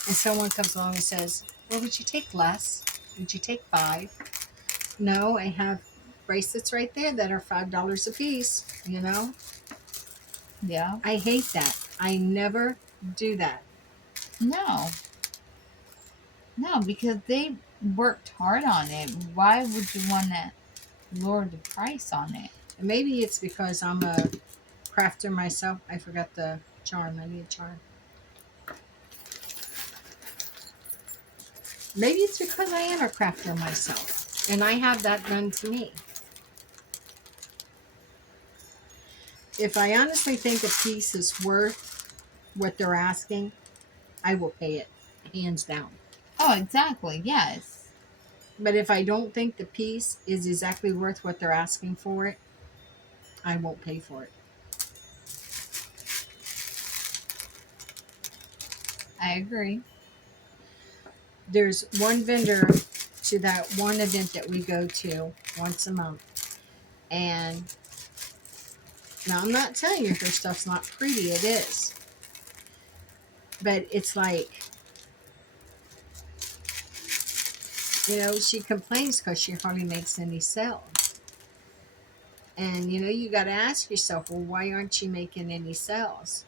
And someone comes along and says, well, would you take less? Would you take 5? No, I have bracelets right there that are $5 a piece, you know? Yeah. I hate that. I never do that. No. No, because they worked hard on it. Why would you want to lower the price on it? And maybe it's because I'm a crafter myself. I forgot the charm. I need a charm. Maybe it's because I am a crafter myself. And I have that done to me. If I honestly think a piece is worth what they're asking, I will pay it, hands down. Oh, exactly. Yes. But if I don't think the piece is exactly worth what they're asking for it, I won't pay for it. I agree. There's one vendor to that one event that we go to once a month. And now I'm not telling you her stuff's not pretty, it is. But it's like, you know, she complains because she hardly makes any sales. And, you know, you got to ask yourself, well, why aren't you making any sales?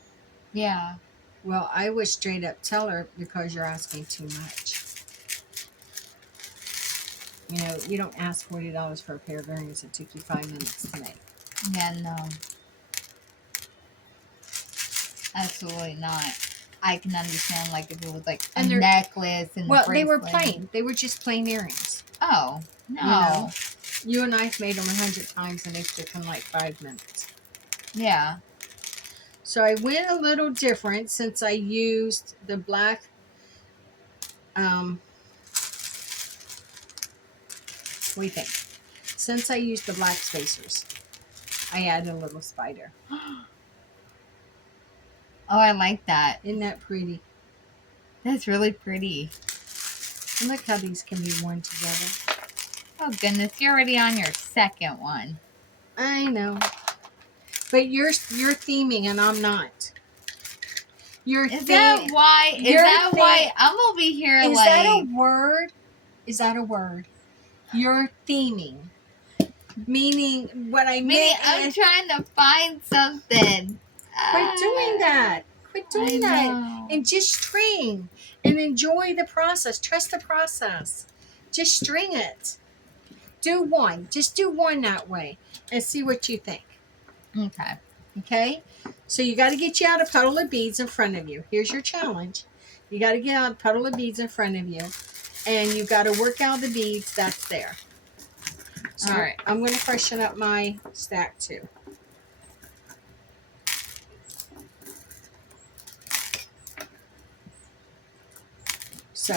Yeah. Well, I would straight up tell her, because you're asking too much. You know, you don't ask $40 for a pair of earrings that took you 5 minutes to make. Yeah, no. Absolutely not. I can understand, like, if it was, like, a necklace and well, a bracelet. they were plain. They were just plain earrings. Oh, no. You know, you and I've made them 100 times, and they took them like 5 minutes. Yeah. So I went a little different since I used the black, what do you think? Since I used the black spacers, I added a little spider. Oh, I like that. Isn't that pretty? That's really pretty. And look how these can be worn together. Oh, goodness. You're already on your second one. I know. But you're theming and I'm not. Is that why I'm over here is like... that a word? Is that a word? You're theming. Meaning what I mean. I'm trying to find something. Quit doing that. Quit doing that. And just string and enjoy the process. Trust the process. Just string it. Do one. Just do one that way and see what you think. Okay. Okay? So you got to get you out a puddle of beads in front of you. Here's your challenge. You got to get out a puddle of beads in front of you. And you got to work out the beads that's there. So all right. I'm going to freshen up my stack too. So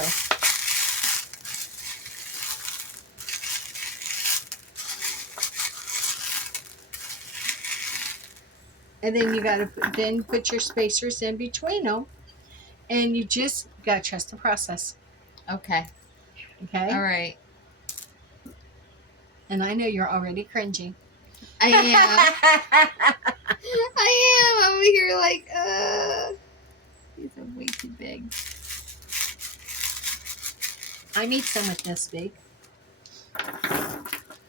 And then you got to then put your spacers in between them. And you just got to trust the process. Okay. Okay? All right. And I know you're already cringing. I am. I am over here like, these are way too big. I made some with this big.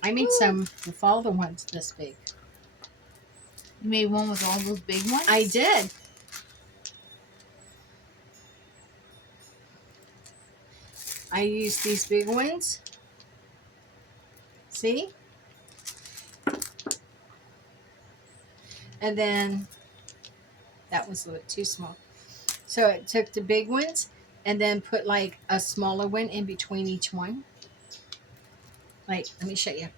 I made some with all the ones this big. You made one with all those big ones? I did. I used these big ones. See? And then that was a little too small. So it took the big ones and then put like a smaller one in between each one. Like, let me show you.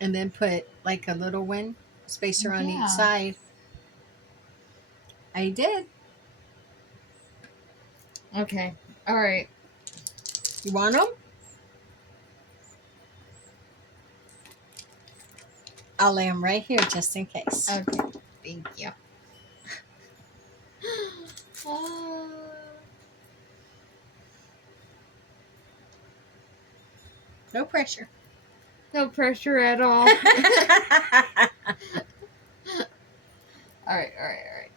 And then put like a little one spacer on each side. I did. Okay. All right. You want them? I'll lay them right here just in case. Okay. Thank you. No pressure. No pressure at all. Here All right.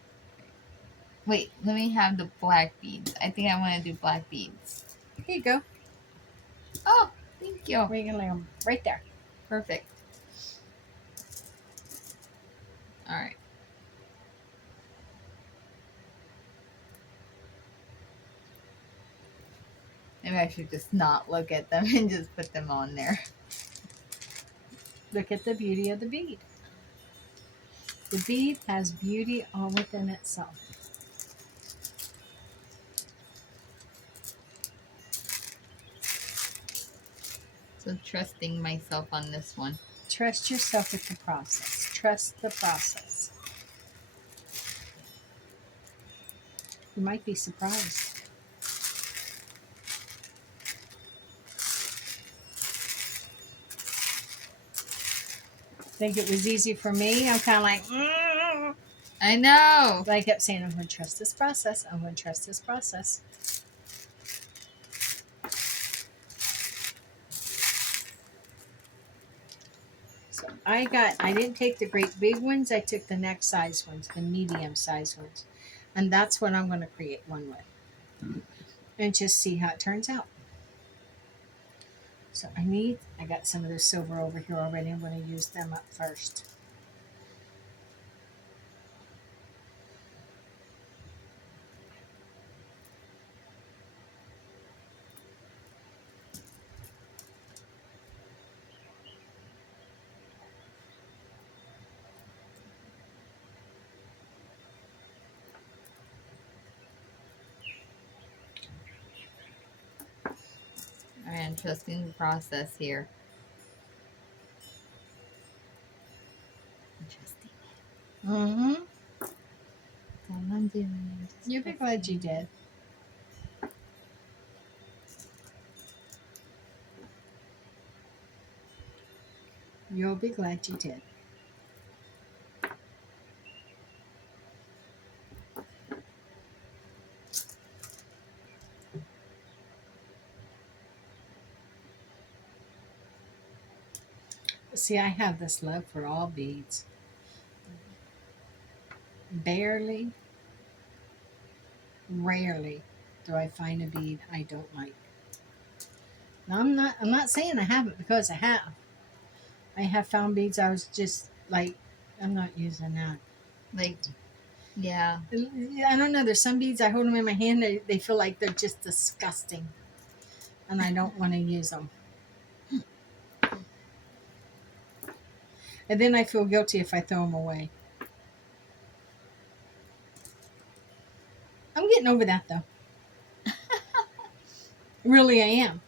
Wait, let me have the black beads. I think I want to do black beads. you go. Oh, thank you. Where are you going to lay them? Right there. Perfect. All right. Maybe I should just not look at them and just put them on there. Look at the beauty of the bead. The bead has beauty all within itself. So trusting myself on this one. Trust yourself with the process. Trust the process. You might be surprised. Think it was easy for me? I'm kind of like, I know. But I kept saying, I'm going to trust this process. I'm going to trust this process. So I didn't take the great big ones. I took the next size ones, the medium size ones. And that's what I'm going to create one with. And just see how it turns out. So I got some of this silver over here already. I'm going to use them up first. All right, I'm trusting the process here. I'm trusting it. Mm-hmm. That's all I'm doing. You'll be glad you did. You'll be glad you did. See, I have this love for all beads. Rarely do I find a bead I don't like. Now, I'm not saying I haven't, because I have. I have found beads I was just like, I'm not using that. Like, yeah. I don't know. There's some beads I hold them in my hand. They feel like they're just disgusting, and I don't want to use them. And then I feel guilty if I throw them away. I'm getting over that though. Really, I am.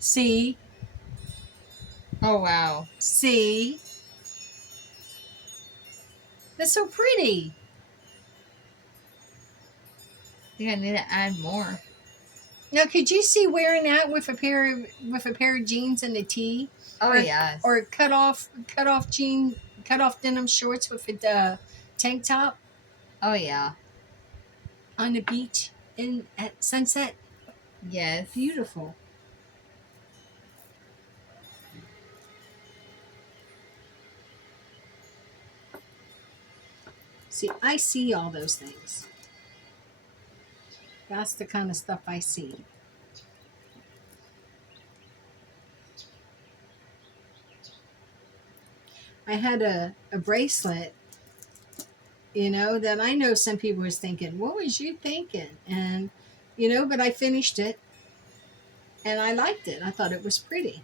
See? Oh, wow. See? That's so pretty. I think I need to add more. Now, could you see wearing that with a pair of jeans and a tee, Oh, or yes. or cut off denim shorts with a tank top Oh, yeah. on the beach at sunset? Yes. Beautiful. See, I see all those things. That's the kind of stuff I see. I had a bracelet, that I know some people was thinking, what was you thinking? And, but I finished it and I liked it. I thought it was pretty.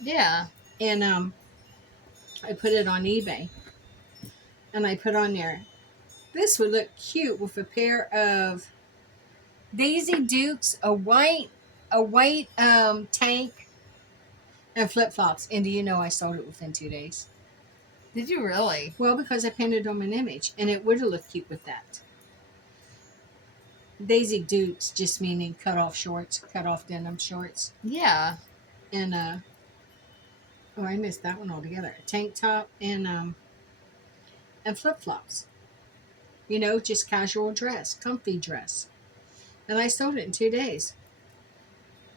Yeah. And I put it on eBay and I put on there, this would look cute with a pair of Daisy Dukes, a white tank, and flip-flops. And do you know I sold it within 2 days? Did you really? Well, because I painted on an image, and it would have looked cute with that. Daisy Dukes just meaning cut off denim shorts. Yeah. And oh, I missed that one altogether. A tank top and flip-flops. Just casual dress, comfy dress. And I sold it in 2 days.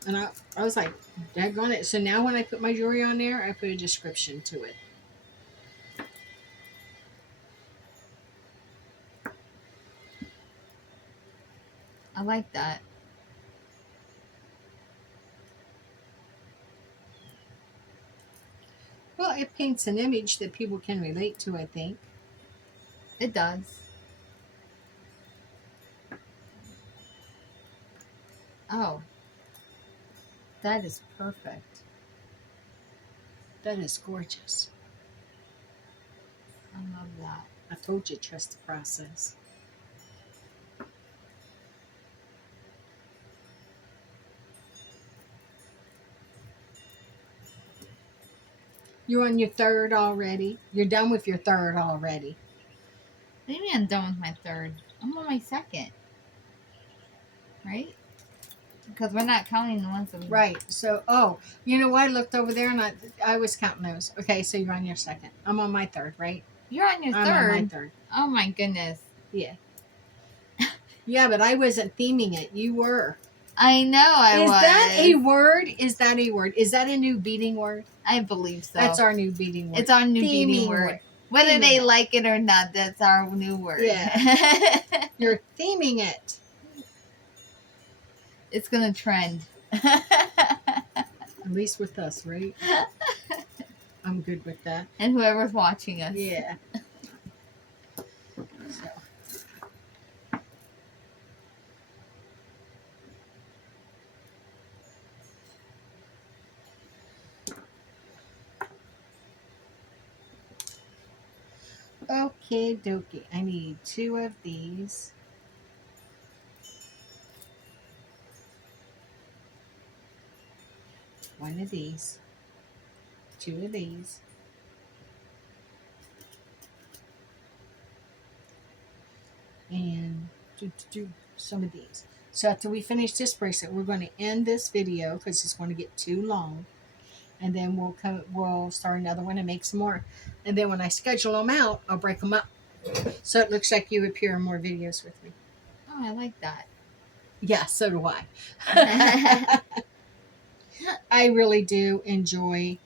And I was like, daggone it. So now when I put my jewelry on there, I put a description to it. I like that. Well, it paints an image that people can relate to, I think. It does. Oh. That is perfect. That is gorgeous. I love that. I told you, trust the process. You're on your third already. You're done with your third already. Maybe I'm done with my third. I'm on my second. Right? Because we're not counting the ones that we... Right. So, you know what? I looked over there and I was counting those. Okay, so you're on your second. I'm on my third, right? You're on your I'm third? on my third. Oh my goodness. Yeah. Yeah, but I wasn't theming it. You were. I know I was. Is that a word? Is that a word? Is that a new beating word? I believe so. That's our new beating word. It's our new Theming beating word. Whether Theming they it. like it or not, that's our new word. Yeah. You're theming it. It's going to trend. At least with us, right? I'm good with that. And whoever's watching us. Yeah. So. Okay, dokie. I need 2 of these. One of these. 2 of these. And do some of these. So after we finish this bracelet, we're going to end this video because it's going to get too long. And then we'll start another one and make some more. And then when I schedule them out, I'll break them up. So it looks like you appear in more videos with me. Oh, I like that. Yeah, so do I. I really do enjoy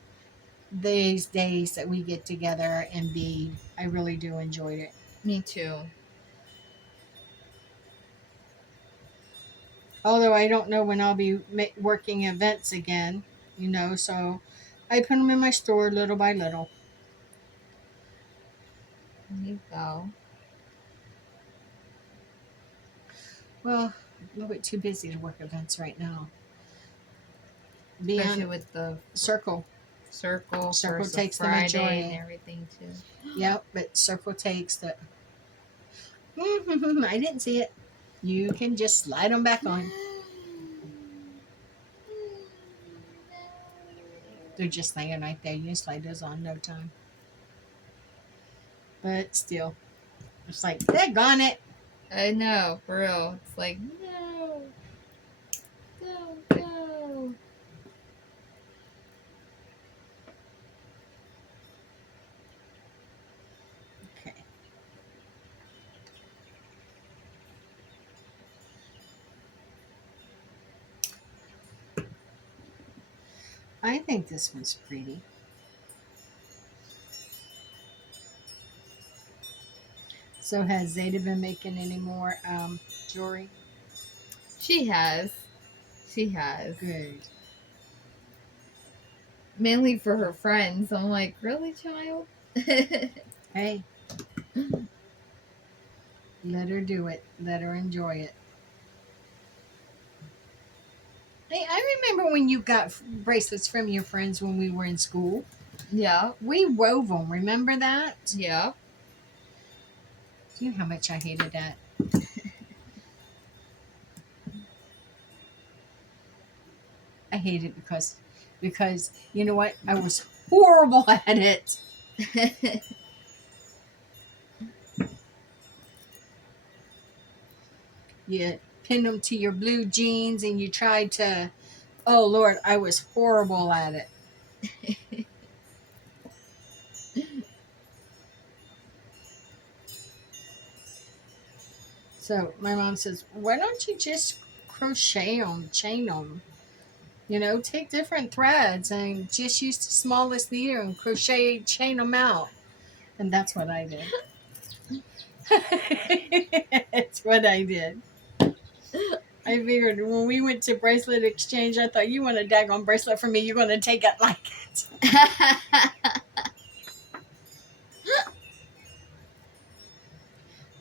these days that we get together and be. I really do enjoy it. Me too. Although I don't know when I'll be working events again, so I put them in my store little by little. There you go. Well, a little bit too busy to work events right now. Especially with the Circle circle takes the Friday majority. And everything too. Yep, but Circle takes the. I didn't see it. You can just slide them back on. They're just laying right there. You can slide those on no time. But still, it's like, daggone it. I know, for real. It's like, no, don't go. Okay. I think this one's pretty. So has Zeta been making any more jewelry? She has. She has. Good. Mainly for her friends. I'm like, really, child? Hey, let her do it. Let her enjoy it. Hey, I remember when you got bracelets from your friends when we were in school. Yeah. We wove them. Remember that? Yeah. Do you know how much I hated that? I hated it because you know what? I was horrible at it. You pinned them to your blue jeans and you tried to. Oh Lord, I was horrible at it. So my mom says, "Why don't you just crochet them, chain them? You know, take different threads and just use the smallest needle and crochet, chain them out." And that's what I did. That's what I did. I figured when we went to bracelet exchange, I thought, you want a daggone bracelet from me, you're going to take it like it.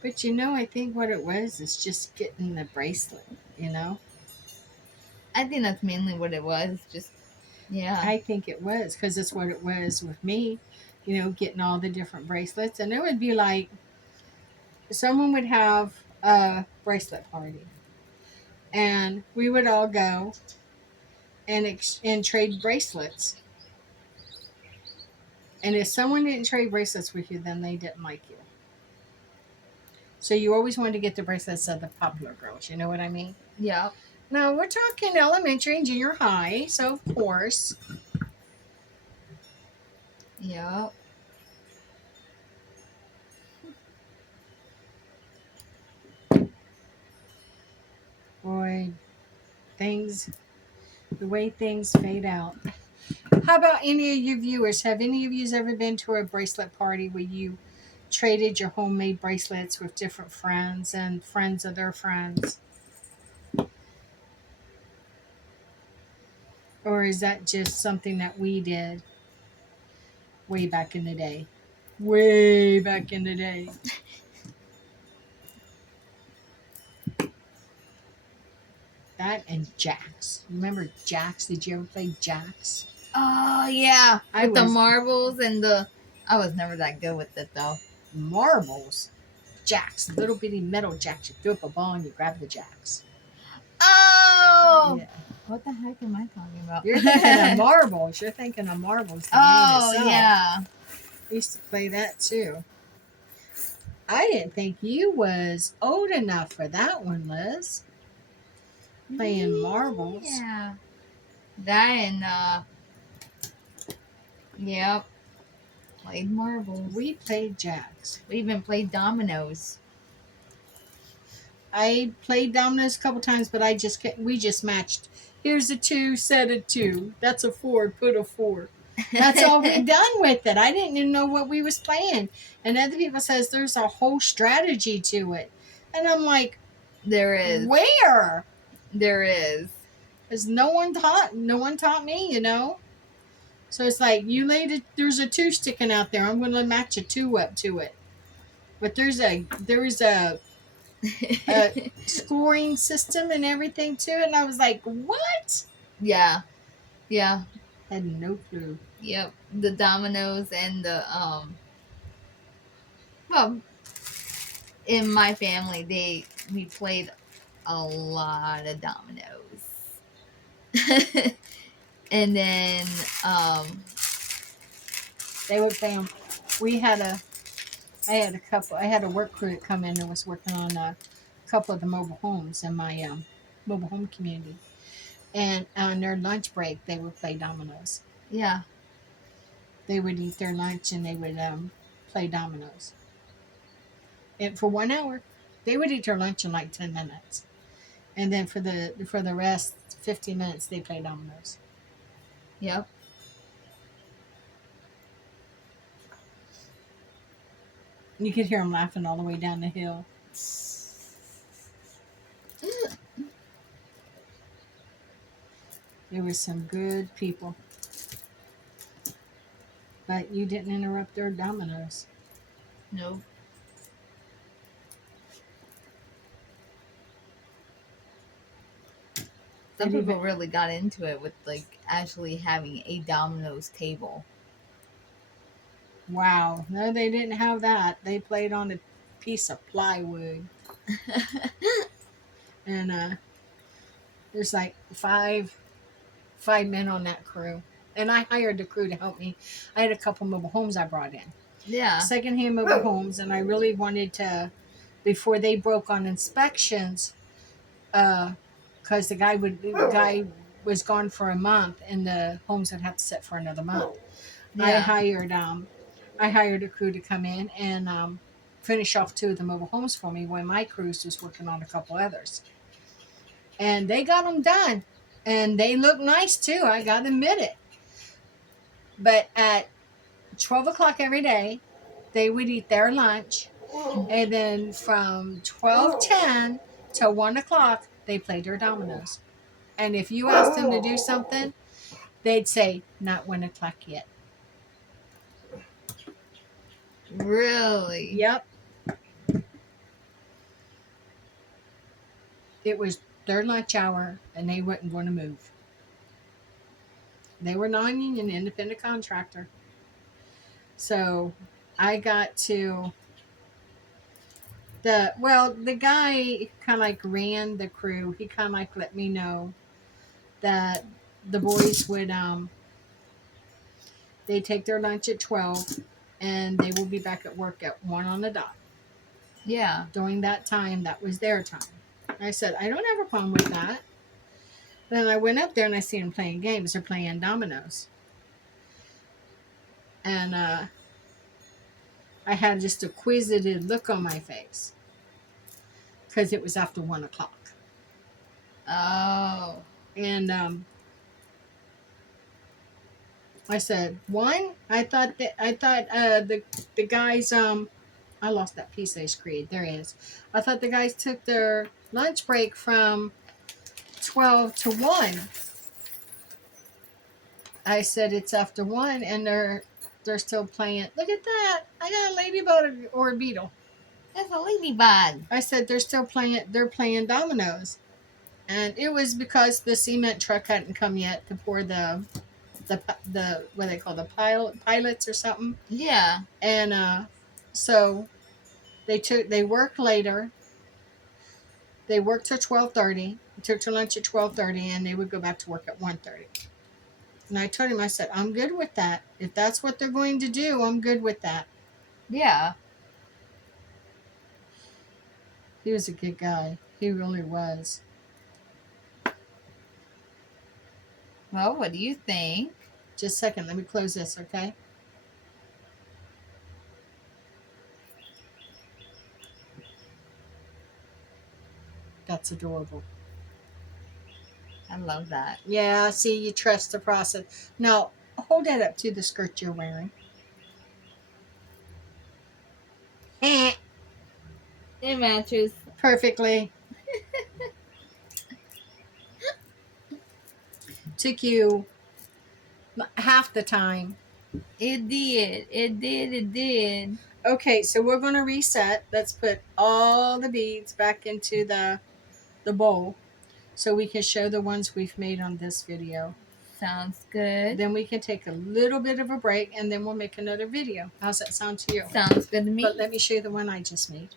But you know, I think what it was is just getting the bracelet, you know? I think that's mainly what it was. Just, yeah. I think it was because it's what it was with me, you know, getting all the different bracelets. And it would be like someone would have a bracelet party and we would all go and trade bracelets. And if someone didn't trade bracelets with you, then they didn't like you. So you always wanted to get the bracelets of the popular girls. You know what I mean? Yeah. Now we're talking elementary and junior high, so of course. Yeah. Boy, the way things fade out. How about any of you viewers? Have any of you ever been to a bracelet party where you traded your homemade bracelets with different friends and friends of their friends? Or is that just something that we did way back in the day? Way back in the day. That and jacks. Remember jacks? Did you ever play jacks? Oh, yeah. I With the was marbles and the. I was never that good with it, though. marbles. Jacks, little bitty metal jacks. You threw up a ball and you grab the jacks. Oh! Yeah. What the heck am I talking about? You're thinking of marbles. You're thinking of marbles. The Oh, game itself. yeah. I used to play that too. I didn't think you was old enough for that one, Liz. Playing marbles. Yeah. That and, yep. Played marbles. We played jacks. We even played dominoes. I played dominoes a couple times, but we just matched. Here's a 2, set a 2. That's a 4, put a 4. That's all we done with it. I didn't even know what we was playing. And other people says there's a whole strategy to it. And I'm like, There is. where? There is. Because no one taught me, you know. So it's like there's a 2 sticking out there. I'm gonna match a 2 up to it. But there is a scoring system and everything to it, and I was like, what? Yeah. Yeah. Had no clue. Yep. The dominoes and the well, in my family we played a lot of dominoes. And then, They would play them. I had a work crew that come in and was working on a couple of the mobile homes in my mobile home community. And on their lunch break, they would play dominoes. yeah. They would eat their lunch and they would play dominoes. And for 1 hour, they would eat their lunch in like 10 minutes, and then for the rest 15 minutes they play dominoes. Yep. You could hear them laughing all the way down the hill. There were some good people, but you didn't interrupt their dominoes. Nope. Some Did people even- really got into it with like actually having a Domino's table. Wow, no, they didn't have that. They played on a piece of plywood, and there's like five men on that crew, and I hired the crew to help me. I had a couple mobile homes I brought in, Yeah. secondhand mobile homes, and I really wanted to, before they broke on inspections, because the guy was gone for a month, and the homes would have to sit for another month. Yeah. I hired a crew to come in and finish off 2 of the mobile homes for me when my crews was working on a couple others, and they got them done, and they look nice too. I gotta admit it. But at 12 o'clock every day, they would eat their lunch, and then from 12:10 to 1 o'clock, they played their dominoes. And if you asked them to do something, they'd say, "Not 1 o'clock yet." Really? Yep, it was their lunch hour, and they wasn't going to move. They were non-union, independent contractor. So I got to the guy kind of like ran the crew. He kind of like let me know that the boys would they take their lunch at 12, and they will be back at work at 1 on the dot. Yeah. During that time, that was their time. I said, I don't have a problem with that. Then I went up there and I see them playing games. They're playing dominoes. And I had just a quizzitive look on my face because it was after 1 o'clock. Oh. And I said, one, I thought the guys I lost that piece I screed. There it is. I thought the guys took their lunch break from 12 to 1. I said it's after 1, and they're still playing. Look at that! I got a ladybug or a beetle. That's a ladybug. I said they're still playing. They're playing dominoes, and it was because the cement truck hadn't come yet to pour the what they call the pilots or something. Yeah. And so they worked later. They worked till 12:30. Took their lunch at 12:30, and they would go back to work at 1:30. And I told him, I said, I'm good with that. If that's what they're going to do, I'm good with that. Yeah. He was a good guy. He really was. Well, what do you think? Just a second. Let me close this, okay? That's adorable. I love that. Yeah, see, you trust the process. Now, hold that up to the skirt you're wearing. It matches. Perfectly. Took you half the time. It did. It did. It did. Okay, so we're going to reset. Let's put all the beads back into the bowl so we can show the ones we've made on this video. Sounds good. Then we can take a little bit of a break, and then we'll make another video. How's that sound to you? Sounds good to me. But let me show you the one I just made.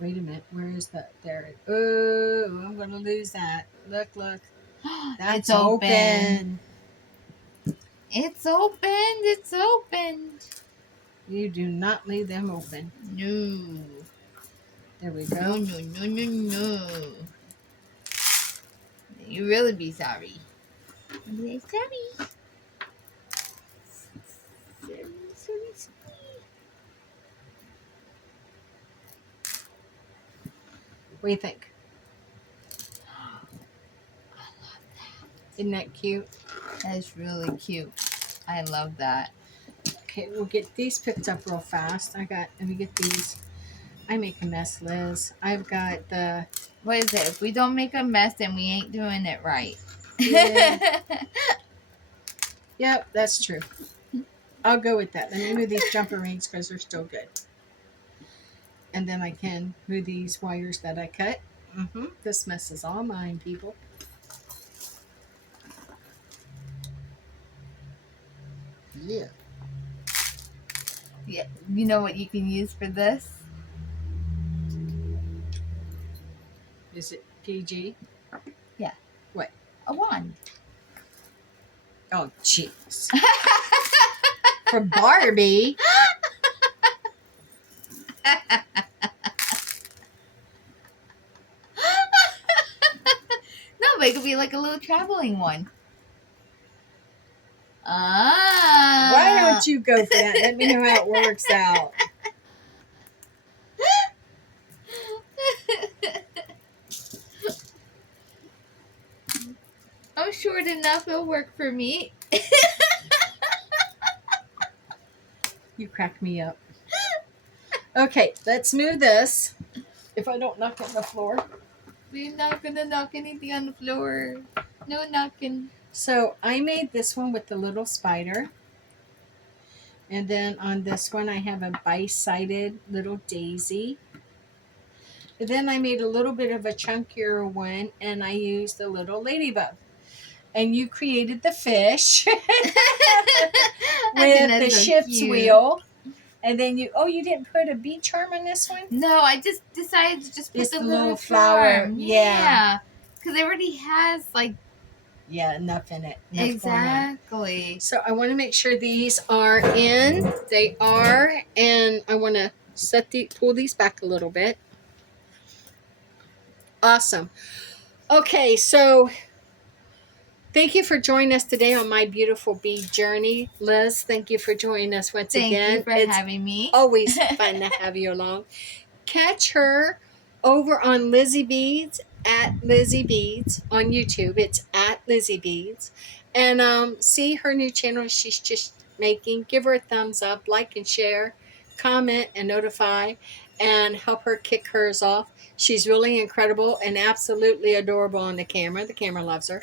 Wait a minute. Where is that? There. Oh, I'm going to lose that. Look. That's It's open. open. It's opened. It's opened. You do not leave them open. No. There we No, go. no, no, no, no. You really be sorry. I'll be like, sorry. Sorry, sorry, sorry. What do you think? Isn't that cute? That is really cute. I love that. Okay, we'll get these picked up real fast. Let me get these. I make a mess, Liz. I've got the, What is it? If we don't make a mess, then we ain't doing it right. yeah. Yep, that's true. I'll go with that. Let me move these jumper rings because they're still good. And then I can move these wires that I cut. This mess is all mine, people. Yeah. Yeah. You know what you can use for this? Is it PG? Yeah. What? A wand. Oh, jeez. For Barbie. No, but it could be like a little traveling one. Ah. Why don't you go for that? Let me know how it works out. I'm short enough, it'll work for me. You crack me up. Okay, let's move this. If I don't knock it on the floor. We're not gonna knock anything on the floor. No knocking. So I made this one with the little spider. And then on this one, I have a bi-sided little daisy. And then I made a little bit of a chunkier one, and I used a little ladybug. And you created the fish with the ship's wheel. And then you didn't put a bee charm on this one? No, I just decided to just put Just the the little little flower. charm. Yeah. Because it already has like Enough in it. Enough exactly. So I want to make sure these are in. They are, and I want to pull these back a little bit. Awesome. Okay, so thank you for joining us today on my beautiful bead journey. Liz, thank you for joining us once again. Thank you for having me. Always fun to have you along. Catch her over on Lizzy Beads at Lizzy Beads on YouTube. It's at Lizzy Beads. And see her new channel she's just making. Give her a thumbs up, like and share, comment and notify, and help her kick hers off. She's really incredible and absolutely adorable on the camera. The camera loves her.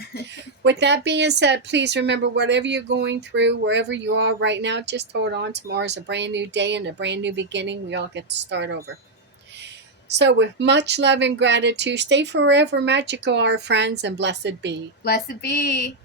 With that being said, please remember, whatever you're going through, wherever you are right now, just hold on. Tomorrow's a brand new day and a brand new beginning. We all get to start over. So with much love and gratitude, stay forever magical, our friends, and blessed be. Blessed be.